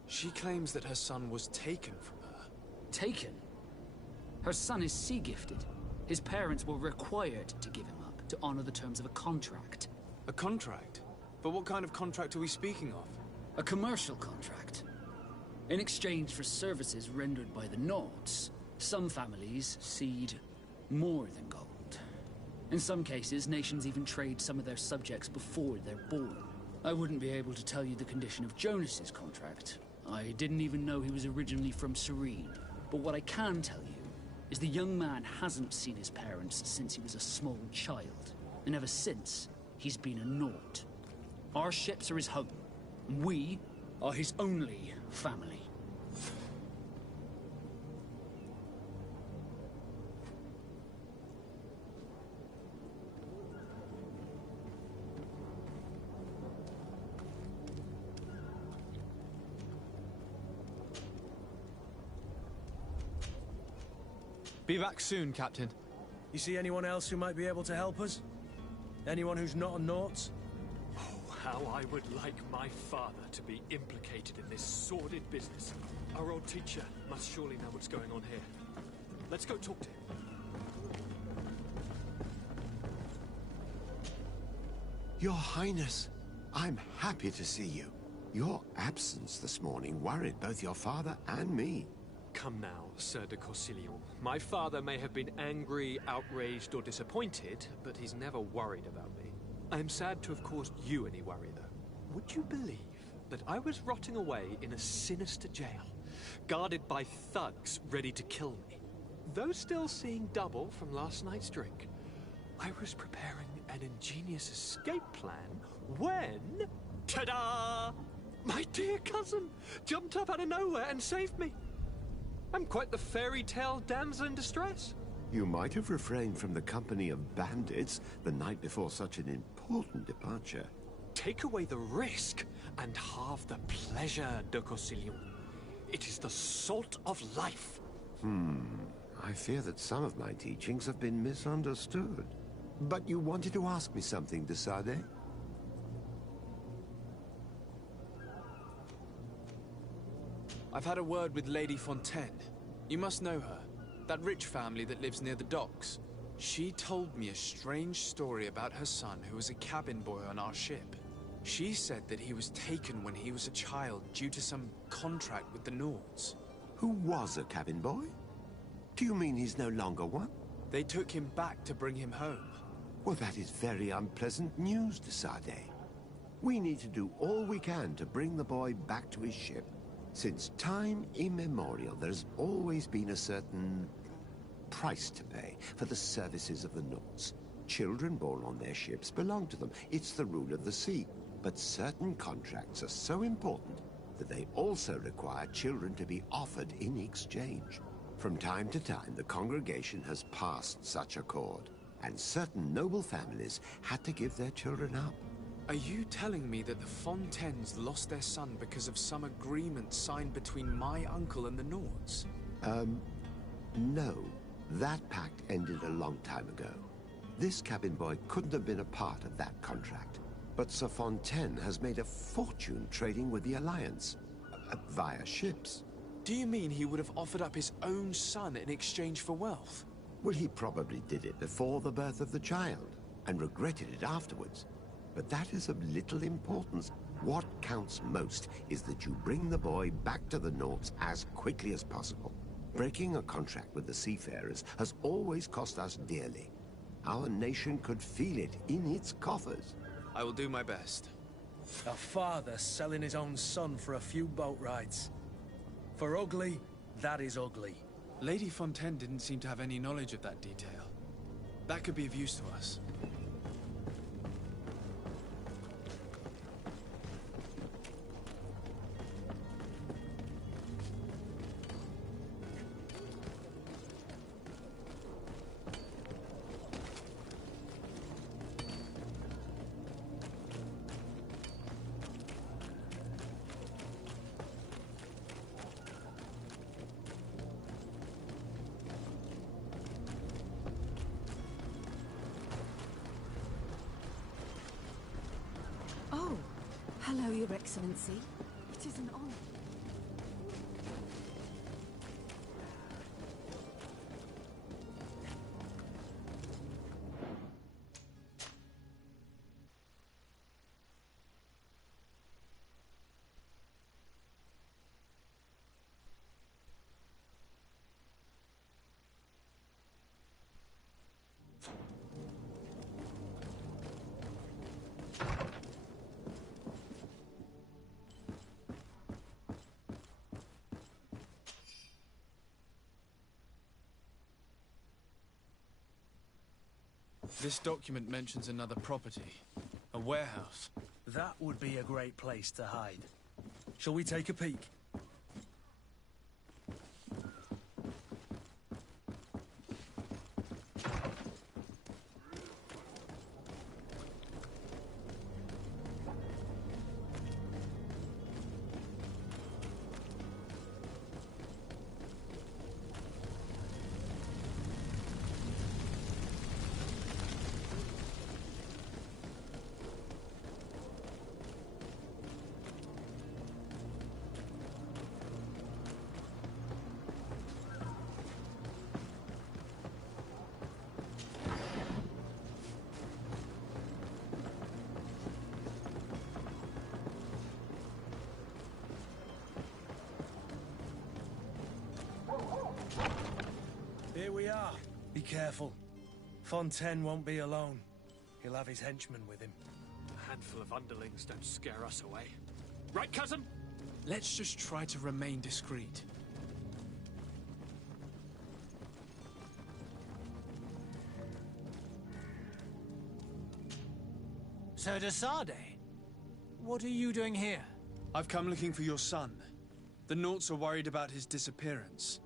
She claims that her son was taken from her. Taken? Her son is sea-gifted. His parents were required to give him up, to honor the terms of a contract. A contract? But what kind of contract are we speaking of? A commercial contract. In exchange for services rendered by the Nauts, some families cede more than gold. In some cases, nations even trade some of their subjects before they're born. I wouldn't be able to tell you the condition of Jonas's contract. I didn't even know he was originally from Serene. But what I can tell you is the young man hasn't seen his parents since he was a small child. And ever since, he's been a Naut. Our ships are his home. We are his only family. Be back soon, Captain. You see anyone else who might be able to help us? Anyone who's not a Naut? Oh, how I would like my father to be implicated in this sordid business. Our old teacher must surely know what's going on here. Let's go talk to him. Your Highness, I'm happy to see you. Your absence this morning worried both your father and me. Come now, Sir de Corsilion. My father may have been angry, outraged, or disappointed, but he's never worried about me. I'm sad to have caused you any worry, though. Would you believe that I was rotting away in a sinister jail, guarded by thugs ready to kill me? Though still seeing double from last night's drink, I was preparing an ingenious escape plan when... ta-da! My dear cousin jumped up out of nowhere and saved me. I'm quite the fairy tale damsel in distress. You might have refrained from the company of bandits the night before such an important departure. Take away the risk and halve the pleasure, de Corsilion. It is the salt of life. I fear that some of my teachings have been misunderstood. But you wanted to ask me something, de Sade? I've had a word with Lady Fontaine. You must know her. That rich family that lives near the docks. She told me a strange story about her son who was a cabin boy on our ship. She said that he was taken when he was a child due to some contract with the Nauts. Who was a cabin boy? Do you mean he's no longer one? They took him back to bring him home. Well, that is very unpleasant news, de Sade. We need to do all we can to bring the boy back to his ship. Since time immemorial, there's always been a certain price to pay for the services of the Nauts. Children born on their ships belong to them. It's the rule of the sea. But certain contracts are so important that they also require children to be offered in exchange. From time to time, the congregation has passed such accord, and certain noble families had to give their children up. Are you telling me that the Fontaines lost their son because of some agreement signed between my uncle and the Nauts? No. That pact ended a long time ago. This cabin boy couldn't have been a part of that contract. But Sir Fontaine has made a fortune trading with the Alliance, via ships. Do you mean he would have offered up his own son in exchange for wealth? Well, he probably did it before the birth of the child, and regretted it afterwards. But that is of little importance. What counts most is that you bring the boy back to the Nauts as quickly as possible. Breaking a contract with the seafarers has always cost us dearly. Our nation could feel it in its coffers. I will do my best. A father selling his own son for a few boat rides. For ugly, that is ugly. Lady Fontaine didn't seem to have any knowledge of that detail. That could be of use to us. Oh, hello, Your Excellency. It is an honor. This document mentions another property. A warehouse. That would be a great place to hide. Shall we take a peek? Here we are. Be careful. Fontaine won't be alone. He'll have his henchmen with him. A handful of underlings don't scare us away. Right, cousin? Let's just try to remain discreet. Sir de Sade, what are you doing here? I've come looking for your son. The Naughts are worried about his disappearance.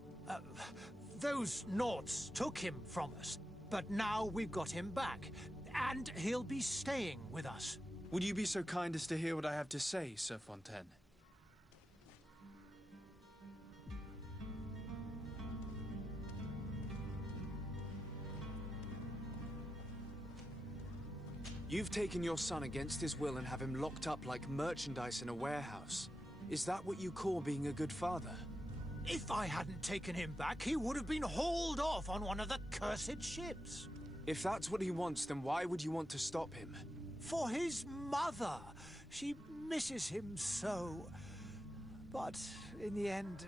Those Naughts took him from us, but now we've got him back, and he'll be staying with us. Would you be so kind as to hear what I have to say, Sir Fontaine? You've taken your son against his will and have him locked up like merchandise in a warehouse. Is that what you call being a good father? If I hadn't taken him back, he would have been hauled off on one of the cursed ships. If that's what he wants, then why would you want to stop him? For his mother. She misses him so. But in the end,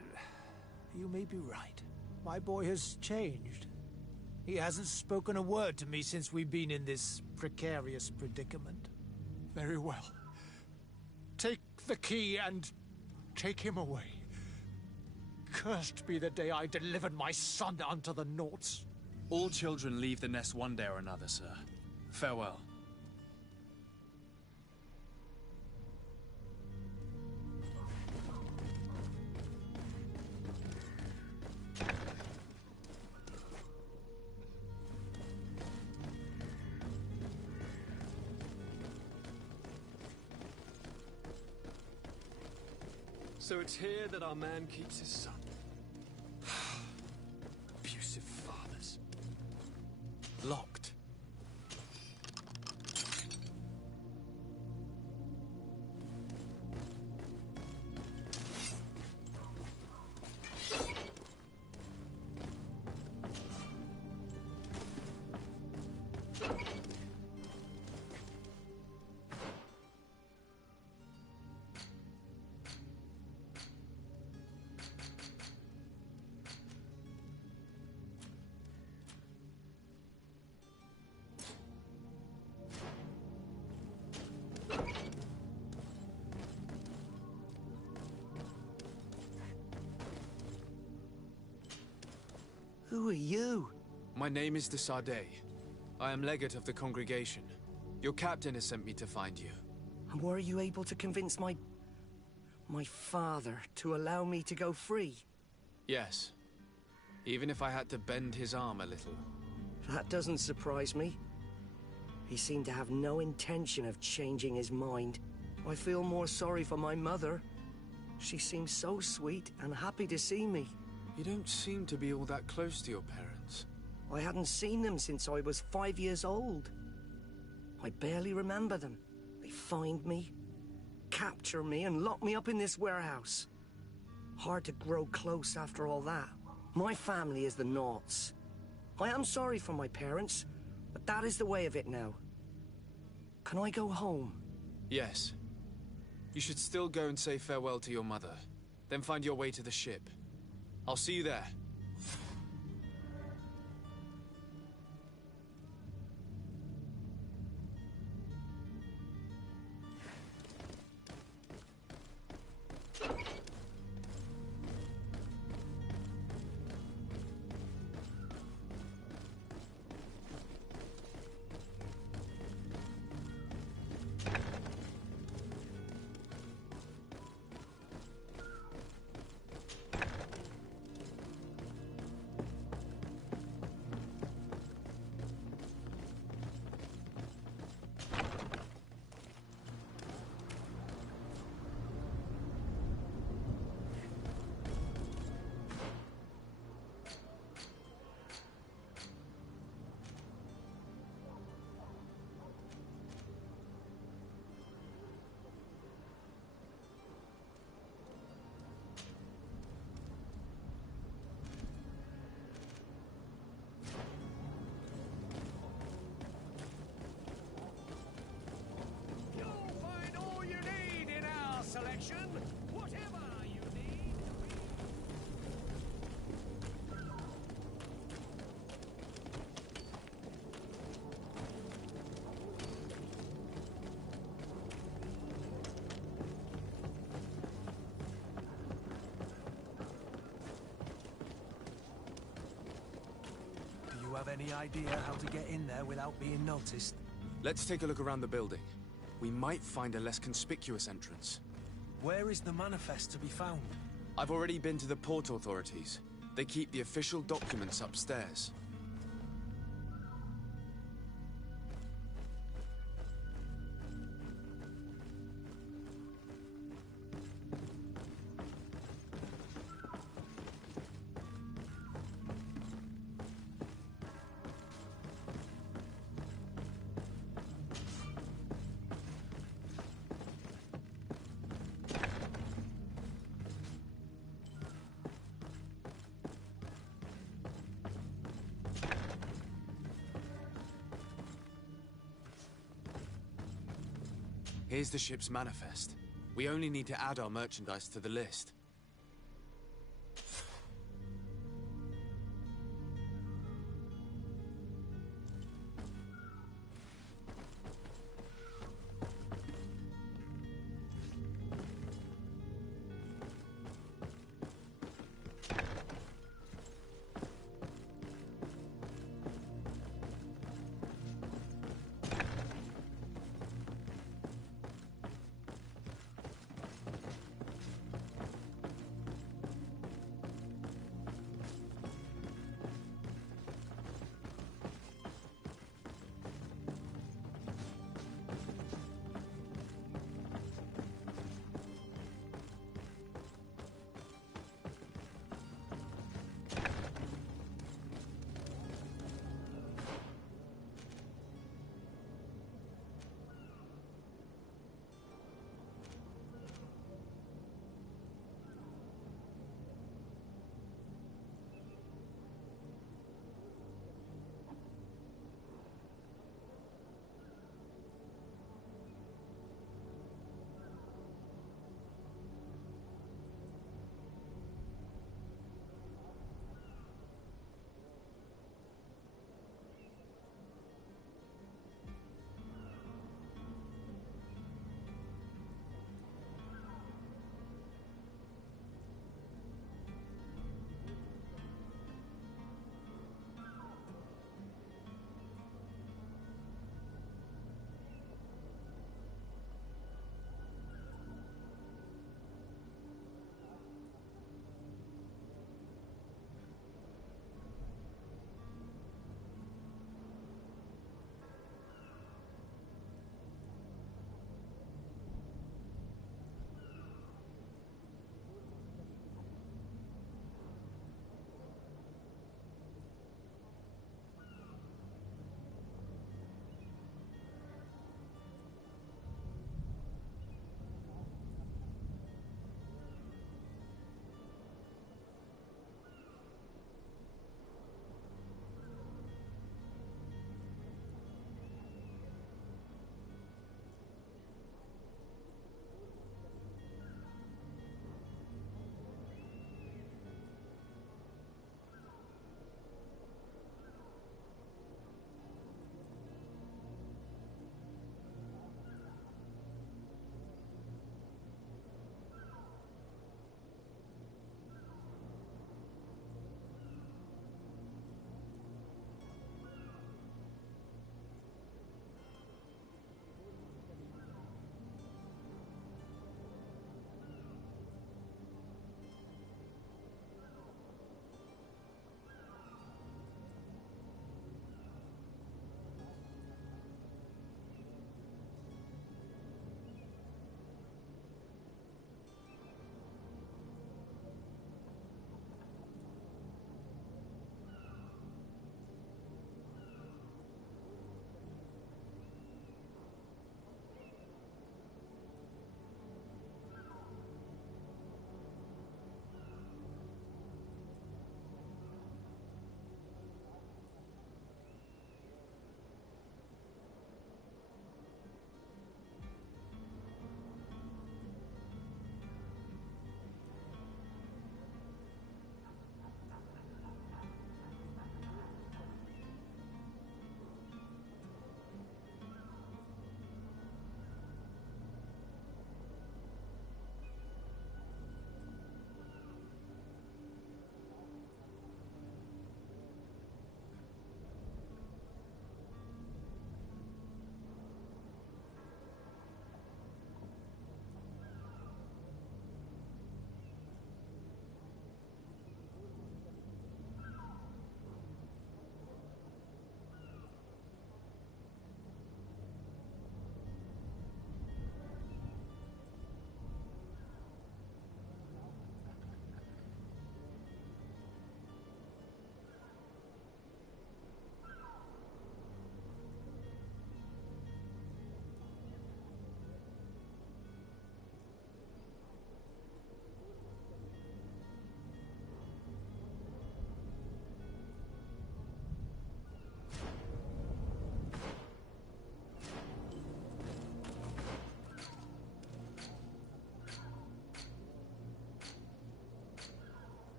you may be right. My boy has changed. He hasn't spoken a word to me since we've been in this precarious predicament. Very well. Take the key and take him away. Cursed be the day I delivered my son unto the Naughts. All children leave the nest one day or another, sir. Farewell. So it's here that our man keeps his son. Abusive fathers. Locked. Who are you? My name is de Sade. I am legate of the congregation. Your captain has sent me to find you. And were you able to convince my father to allow me to go free? Yes. Even if I had to bend his arm a little. That doesn't surprise me. He seemed to have no intention of changing his mind. I feel more sorry for my mother. She seemed so sweet and happy to see me. You don't seem to be all that close to your parents. I hadn't seen them since I was 5 years old. I barely remember them. They find me, capture me, and lock me up in this warehouse. Hard to grow close after all that. My family is the Naughts. I am sorry for my parents, but that is the way of it now. Can I go home? Yes. You should still go and say farewell to your mother. Then find your way to the ship. I'll see you there. Whatever you need. Do you have any idea how to get in there without being noticed? Let's take a look around the building. We might find a less conspicuous entrance. Where is the manifest to be found? I've already been to the port authorities. They keep the official documents upstairs. Here's the ship's manifest. We only need to add our merchandise to the list.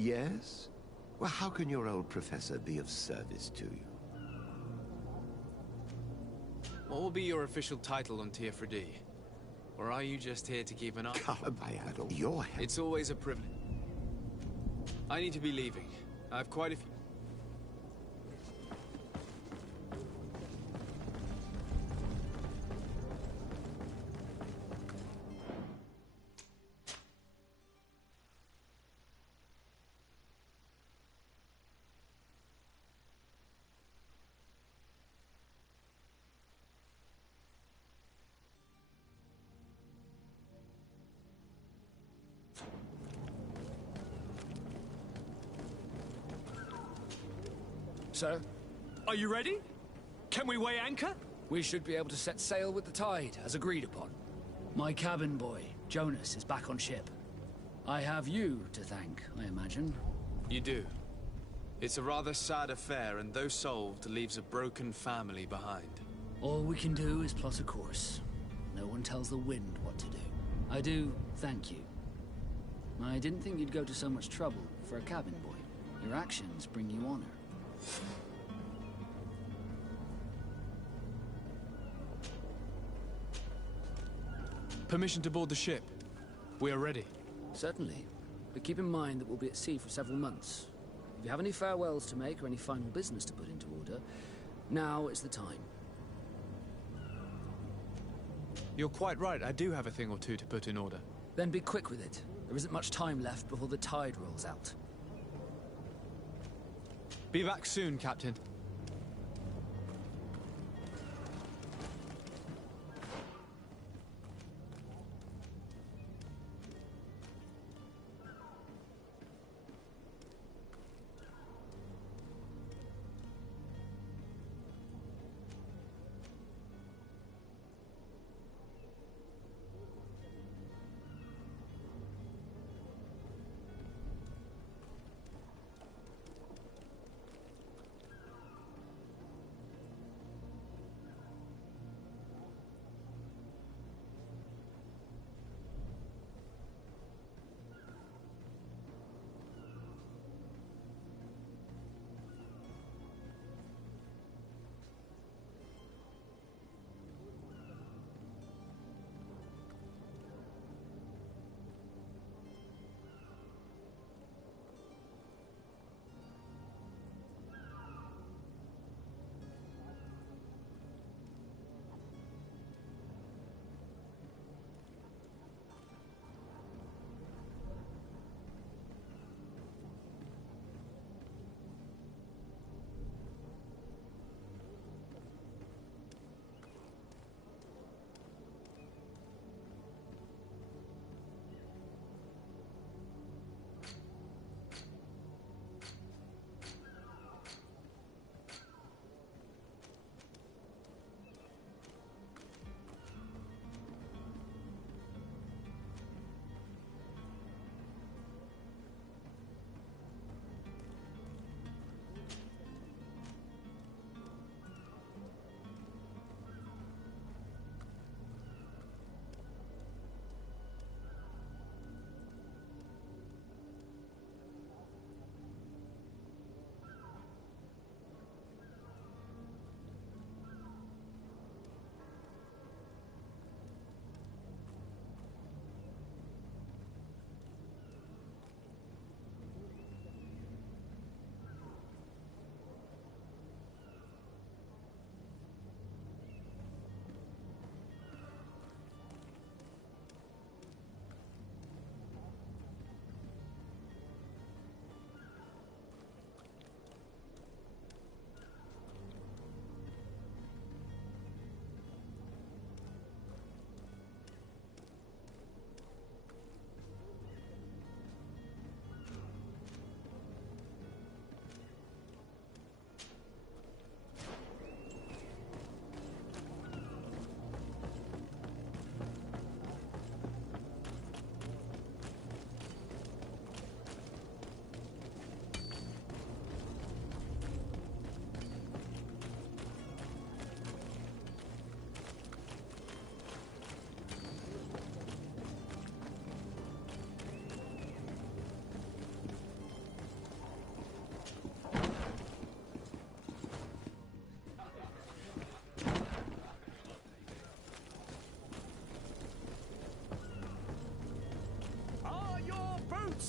Yes? Well, how can your old professor be of service to you? What will be your official title on Tier 4D? Or are you just here to keep an eye? I had all your help. It's always a privilege. I need to be leaving. I have quite a few... Sir? Are you ready? Can we weigh anchor? We should be able to set sail with the tide, as agreed upon. My cabin boy, Jonas, is back on ship. I have you to thank, I imagine. You do. It's a rather sad affair, and though solved, leaves a broken family behind. All we can do is plot a course. No one tells the wind what to do. I do thank you. I didn't think you'd go to so much trouble for a cabin boy. Your actions bring you honor. Permission to board the ship. We are ready. Certainly. But keep in mind that we'll be at sea for several months. If you have any farewells to make or any final business to put into order, now is the time. You're quite right. I do have a thing or two to put in order. Then be quick with it. There isn't much time left before the tide rolls out. Be back soon, Captain.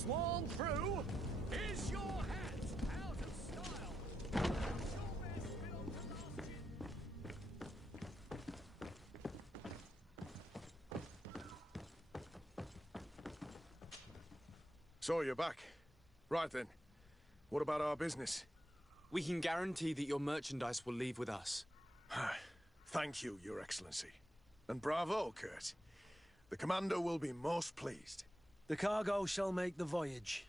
swarm through. Is your hat out of style? That's your best build to last you. So you're back. Right then. What about our business? We can guarantee that your merchandise will leave with us. Thank you, Your Excellency. And bravo, Kurt. The Commander will be most pleased. The cargo shall make the voyage.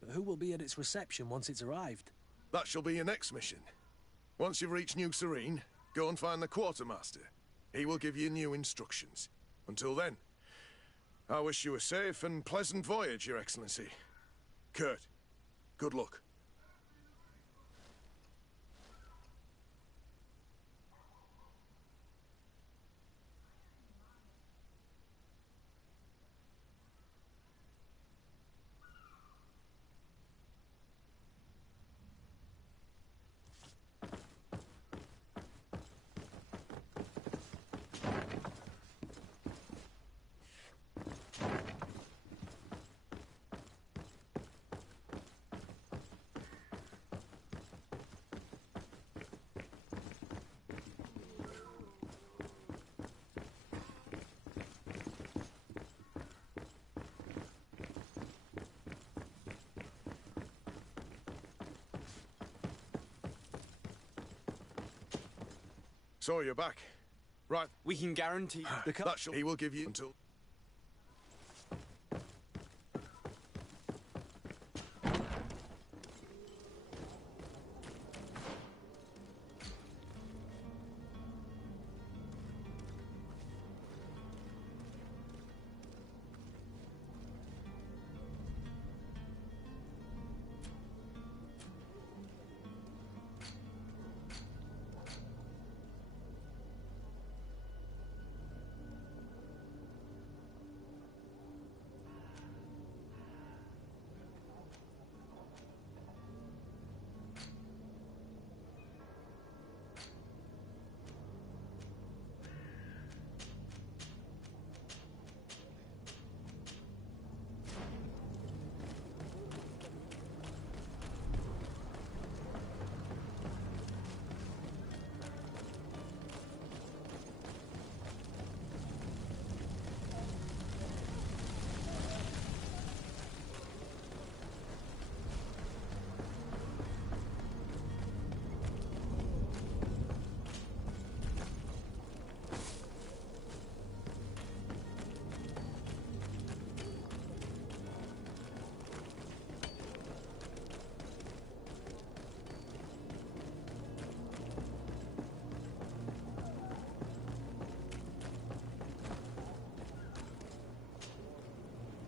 But who will be at its reception once it's arrived? That shall be your next mission. Once you've reached New Serene, go and find the Quartermaster. He will give you new instructions. Until then, I wish you a safe and pleasant voyage, Your Excellency. Kurt, good luck. So you're back. Right. We can guarantee... He will give you until...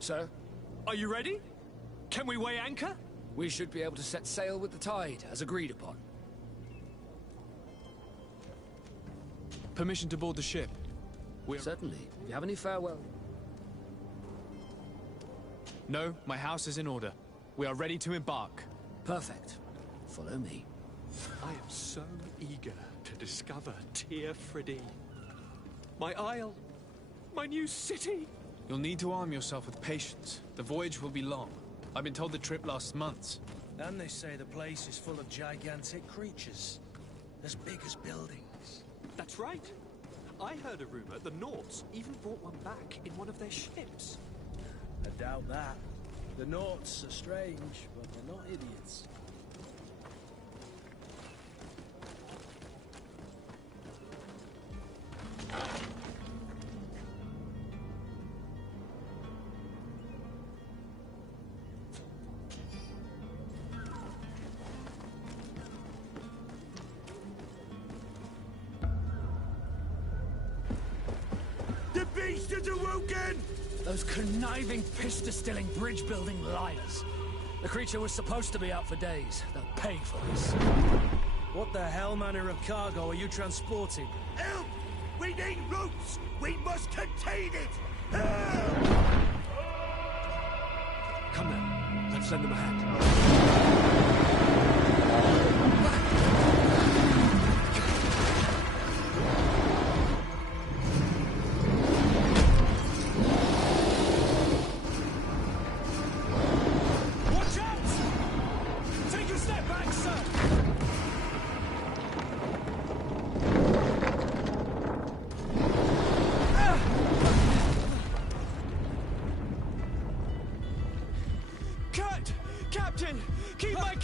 Sir? Are you ready? Can we weigh anchor? We should be able to set sail with the tide, as agreed upon. Permission to board the ship. Certainly. If you have any farewell... No, my house is in order. We are ready to embark. Perfect. Follow me. I am so eager to discover pt2. My isle. My new city. You'll need to arm yourself with patience. The voyage will be long. I've been told the trip lasts months. And they say the place is full of gigantic creatures. As big as buildings. That's right. I heard a rumor the Nauts even brought one back in one of their ships. I doubt that. The Nauts are strange, but they're not idiots. Those conniving, piss-distilling, bridge-building liars. The creature was supposed to be out for days. They'll pay for this. What the hell manner of cargo are you transporting? Help! We need ropes! We must contain it! Help! Come then. Let's lend them a hand.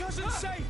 cousin's safe!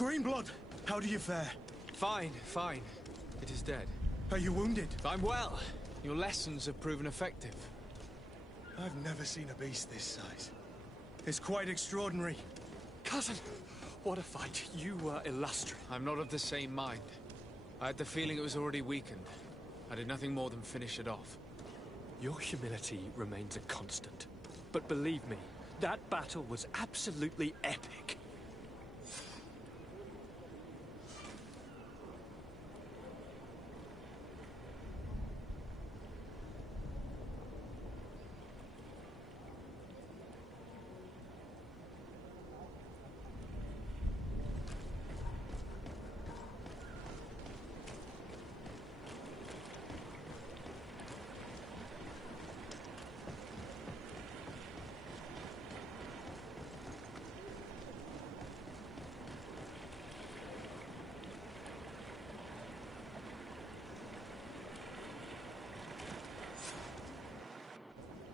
Greenblood, how do you fare? Fine, fine. It is dead. Are you wounded? I'm well. Your lessons have proven effective. I've never seen a beast this size. It's quite extraordinary. Cousin, what a fight. You were illustrious. I'm not of the same mind. I had the feeling it was already weakened. I did nothing more than finish it off. Your humility remains a constant. But believe me, that battle was absolutely epic.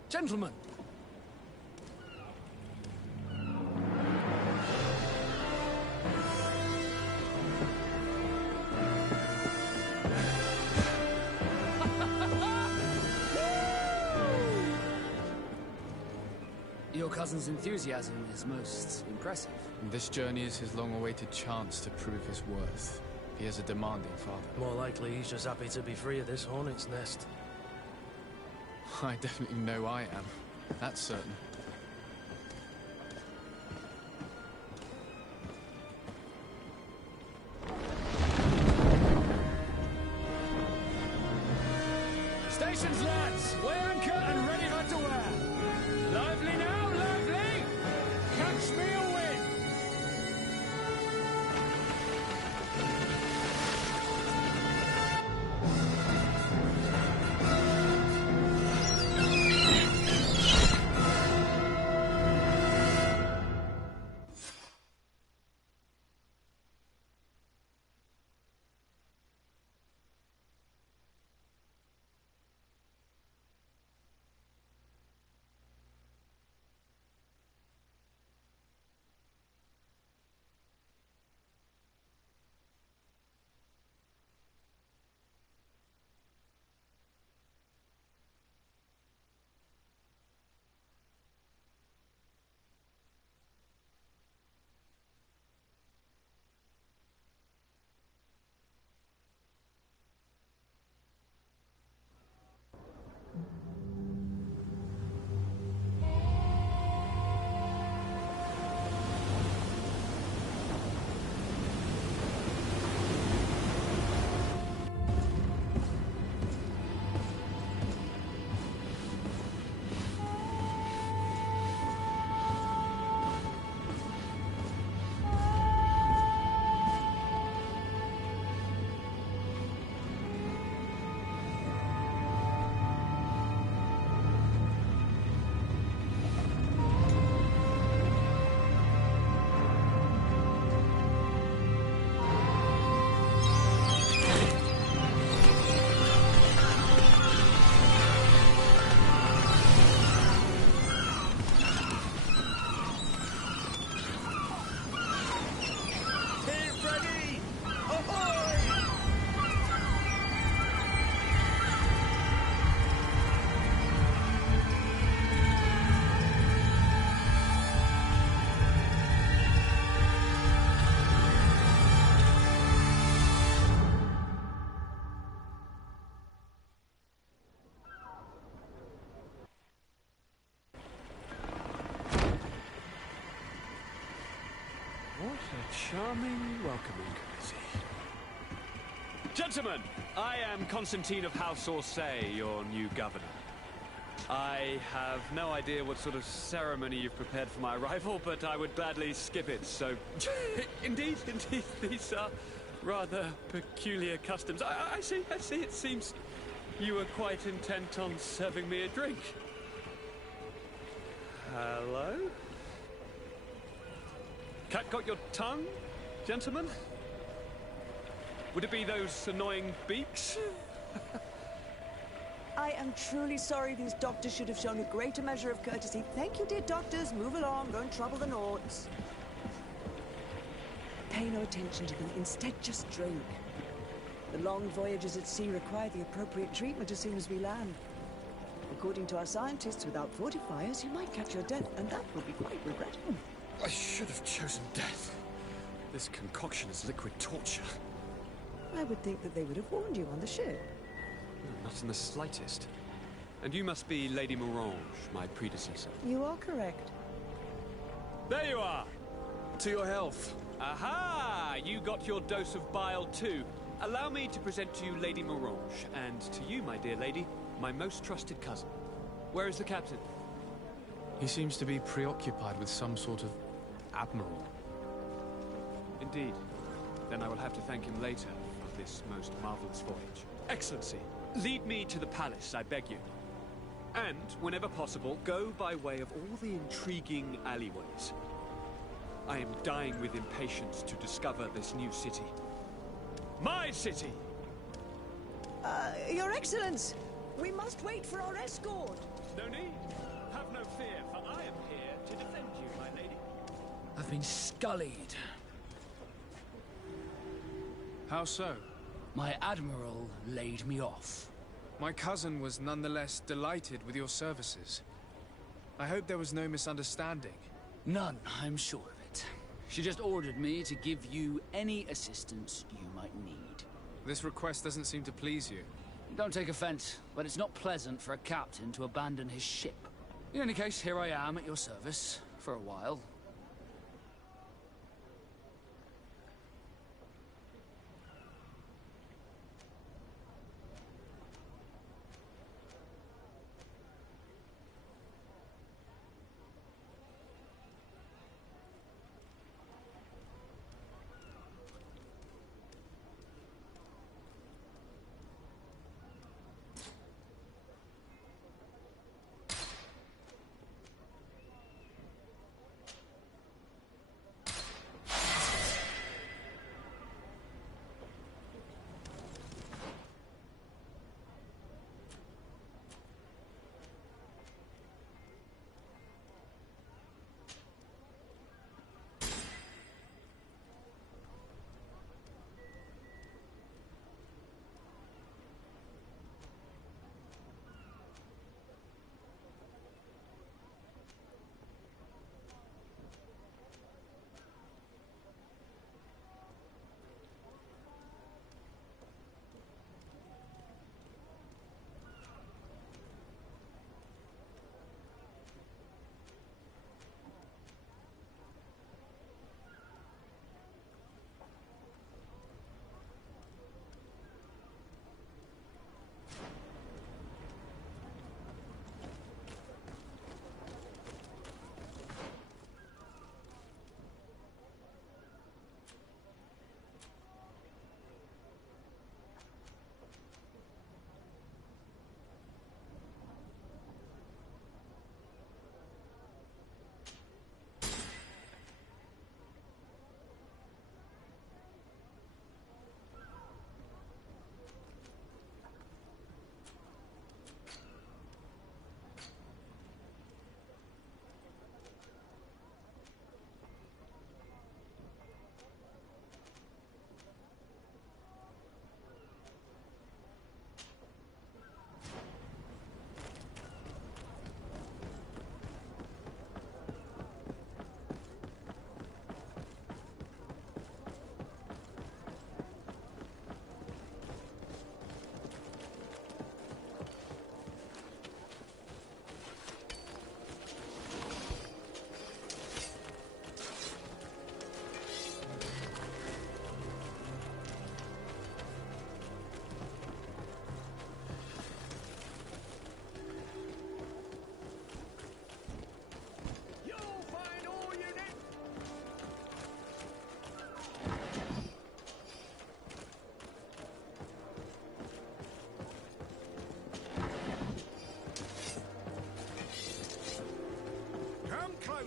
Gentlemen! Your cousin's enthusiasm is most impressive. This journey is his long-awaited chance to prove his worth. He has a demanding father. More likely he's just happy to be free of this hornet's nest. I definitely know I am. That's certain. Stations, lads! Weigh anchor and ready for to wear! Lively now, lively! Catch me a wind! A charming welcoming committee. Gentlemen, I am Constantine of House Orsay, your new governor. I have no idea what sort of ceremony you've prepared for my arrival, but I would gladly skip it, so... indeed, these are rather peculiar customs. I see, it seems you were quite intent on serving me a drink. Hello? Cat got your tongue, gentlemen? Would it be those annoying beaks? I am truly sorry these doctors should have shown a greater measure of courtesy. Thank you, dear doctors. Move along. Don't trouble the Nauts. Pay no attention to them. Instead, just drink. The long voyages at sea require the appropriate treatment as soon as we land. According to our scientists, without fortifiers, you might catch your death, and that would be quite regrettable. I should have chosen death. This concoction is liquid torture. I would think that they would have warned you on the ship. Not in the slightest. And you must be Lady Morange, my predecessor. You are correct. There you are! To your health. Aha! You got your dose of bile too. Allow me to present to you Lady Morange, and to you, my dear lady, my most trusted cousin. Where is the captain? He seems to be preoccupied with some sort of admiral. Indeed. Then I will have to thank him later for this most marvelous voyage. Excellency, lead me to the palace, I beg you. And, whenever possible, go by way of all the intriguing alleyways. I am dying with impatience to discover this new city. My city! Your Excellence! We must wait for our escort! No need. Have no fear, for I am here to defend you, my lady. I've been scullied. How so? My admiral laid me off. My cousin was nonetheless delighted with your services. I hope there was no misunderstanding. None, I'm sure of it. She just ordered me to give you any assistance you might need. This request doesn't seem to please you. Don't take offense, but it's not pleasant for a captain to abandon his ship. In any case, here I am at your service, for a while.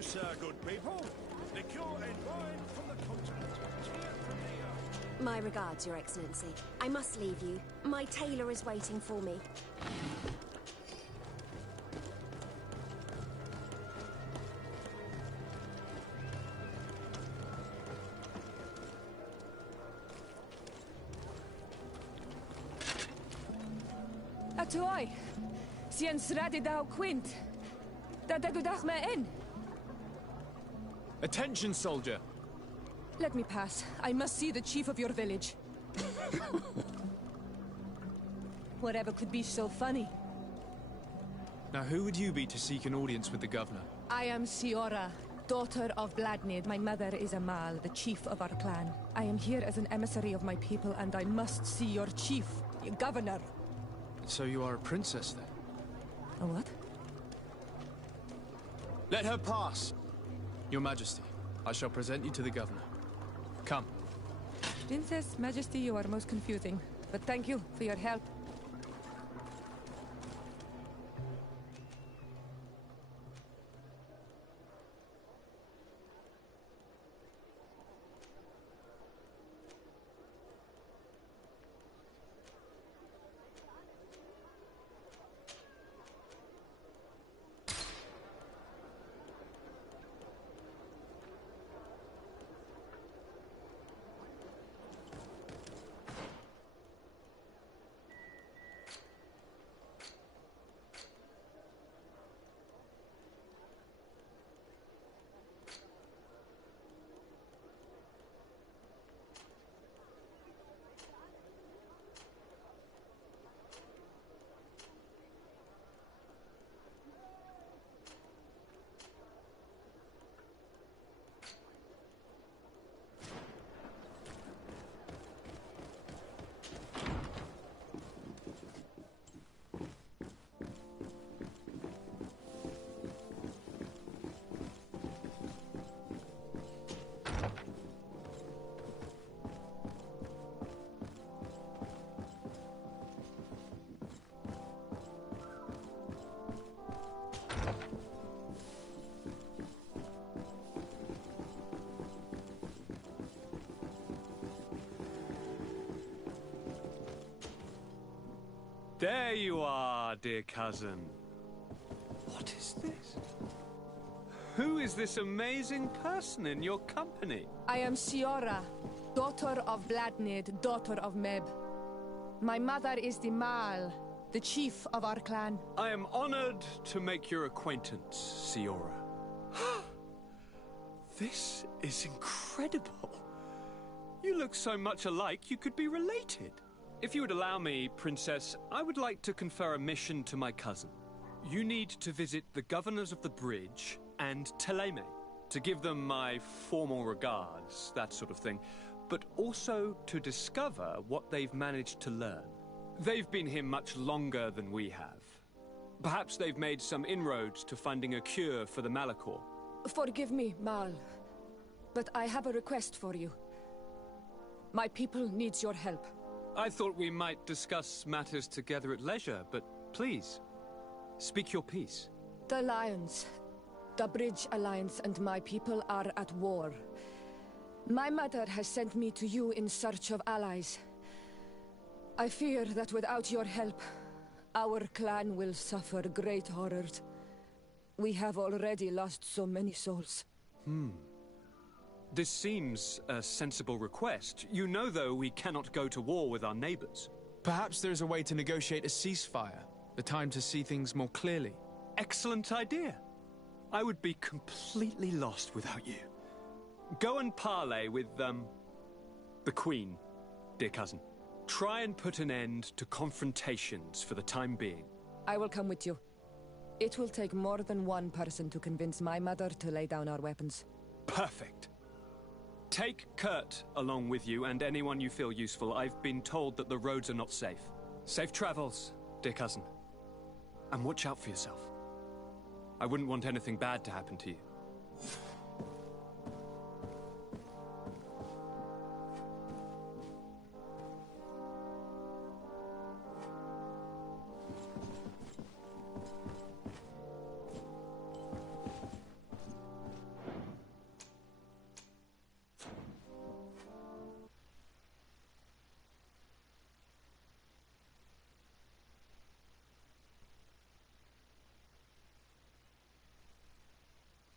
sir, good people. Liqueur and wine from the continent. My regards, Your Excellency. I must leave you. My tailor is waiting for me. Atoy, Siens Radidau Quint. Dadagudach me in. Attention, soldier! Let me pass. I must see the chief of your village. Whatever could be so funny? Now, who would you be to seek an audience with the governor? I am Siora, daughter of Vladnid. My mother is Amal, the chief of our clan. I am here as an emissary of my people, and I must see your chief, your governor. So you are a princess, then? A what? Let her pass! Your Majesty, I shall present you to the governor. Come. Princess, Majesty, you are most confusing. But thank you for your help. There you are, dear cousin. What is this? Who is this amazing person in your company? I am Siora, daughter of Vladnid, daughter of Meb. My mother is the Mal, the chief of our clan. I am honored to make your acquaintance, Siora. This is incredible. You look so much alike you could be related. If you would allow me, Princess, I would like to confer a mission to my cousin. You need to visit the governors of the bridge and Teleme to give them my formal regards, that sort of thing, but also to discover what they've managed to learn. They've been here much longer than we have. Perhaps they've made some inroads to finding a cure for the Malachor. Forgive me, Mal, but I have a request for you. My people needs your help. I thought we might discuss matters together at leisure, but please, speak your piece. The Alliance, the Bridge Alliance and my people are at war. My mother has sent me to you in search of allies. I fear that without your help, our clan will suffer great horrors. We have already lost so many souls. This seems a sensible request. You know, though, we cannot go to war with our neighbors. Perhaps there is a way to negotiate a ceasefire. The time to see things more clearly. Excellent idea. I would be completely lost without you. Go and parley with, the Queen, dear cousin. Try and put an end to confrontations for the time being. I will come with you. It will take more than one person to convince my mother to lay down our weapons. Perfect. Take Kurt along with you and anyone you feel useful. I've been told that the roads are not safe. Safe travels, dear cousin. And watch out for yourself. I wouldn't want anything bad to happen to you.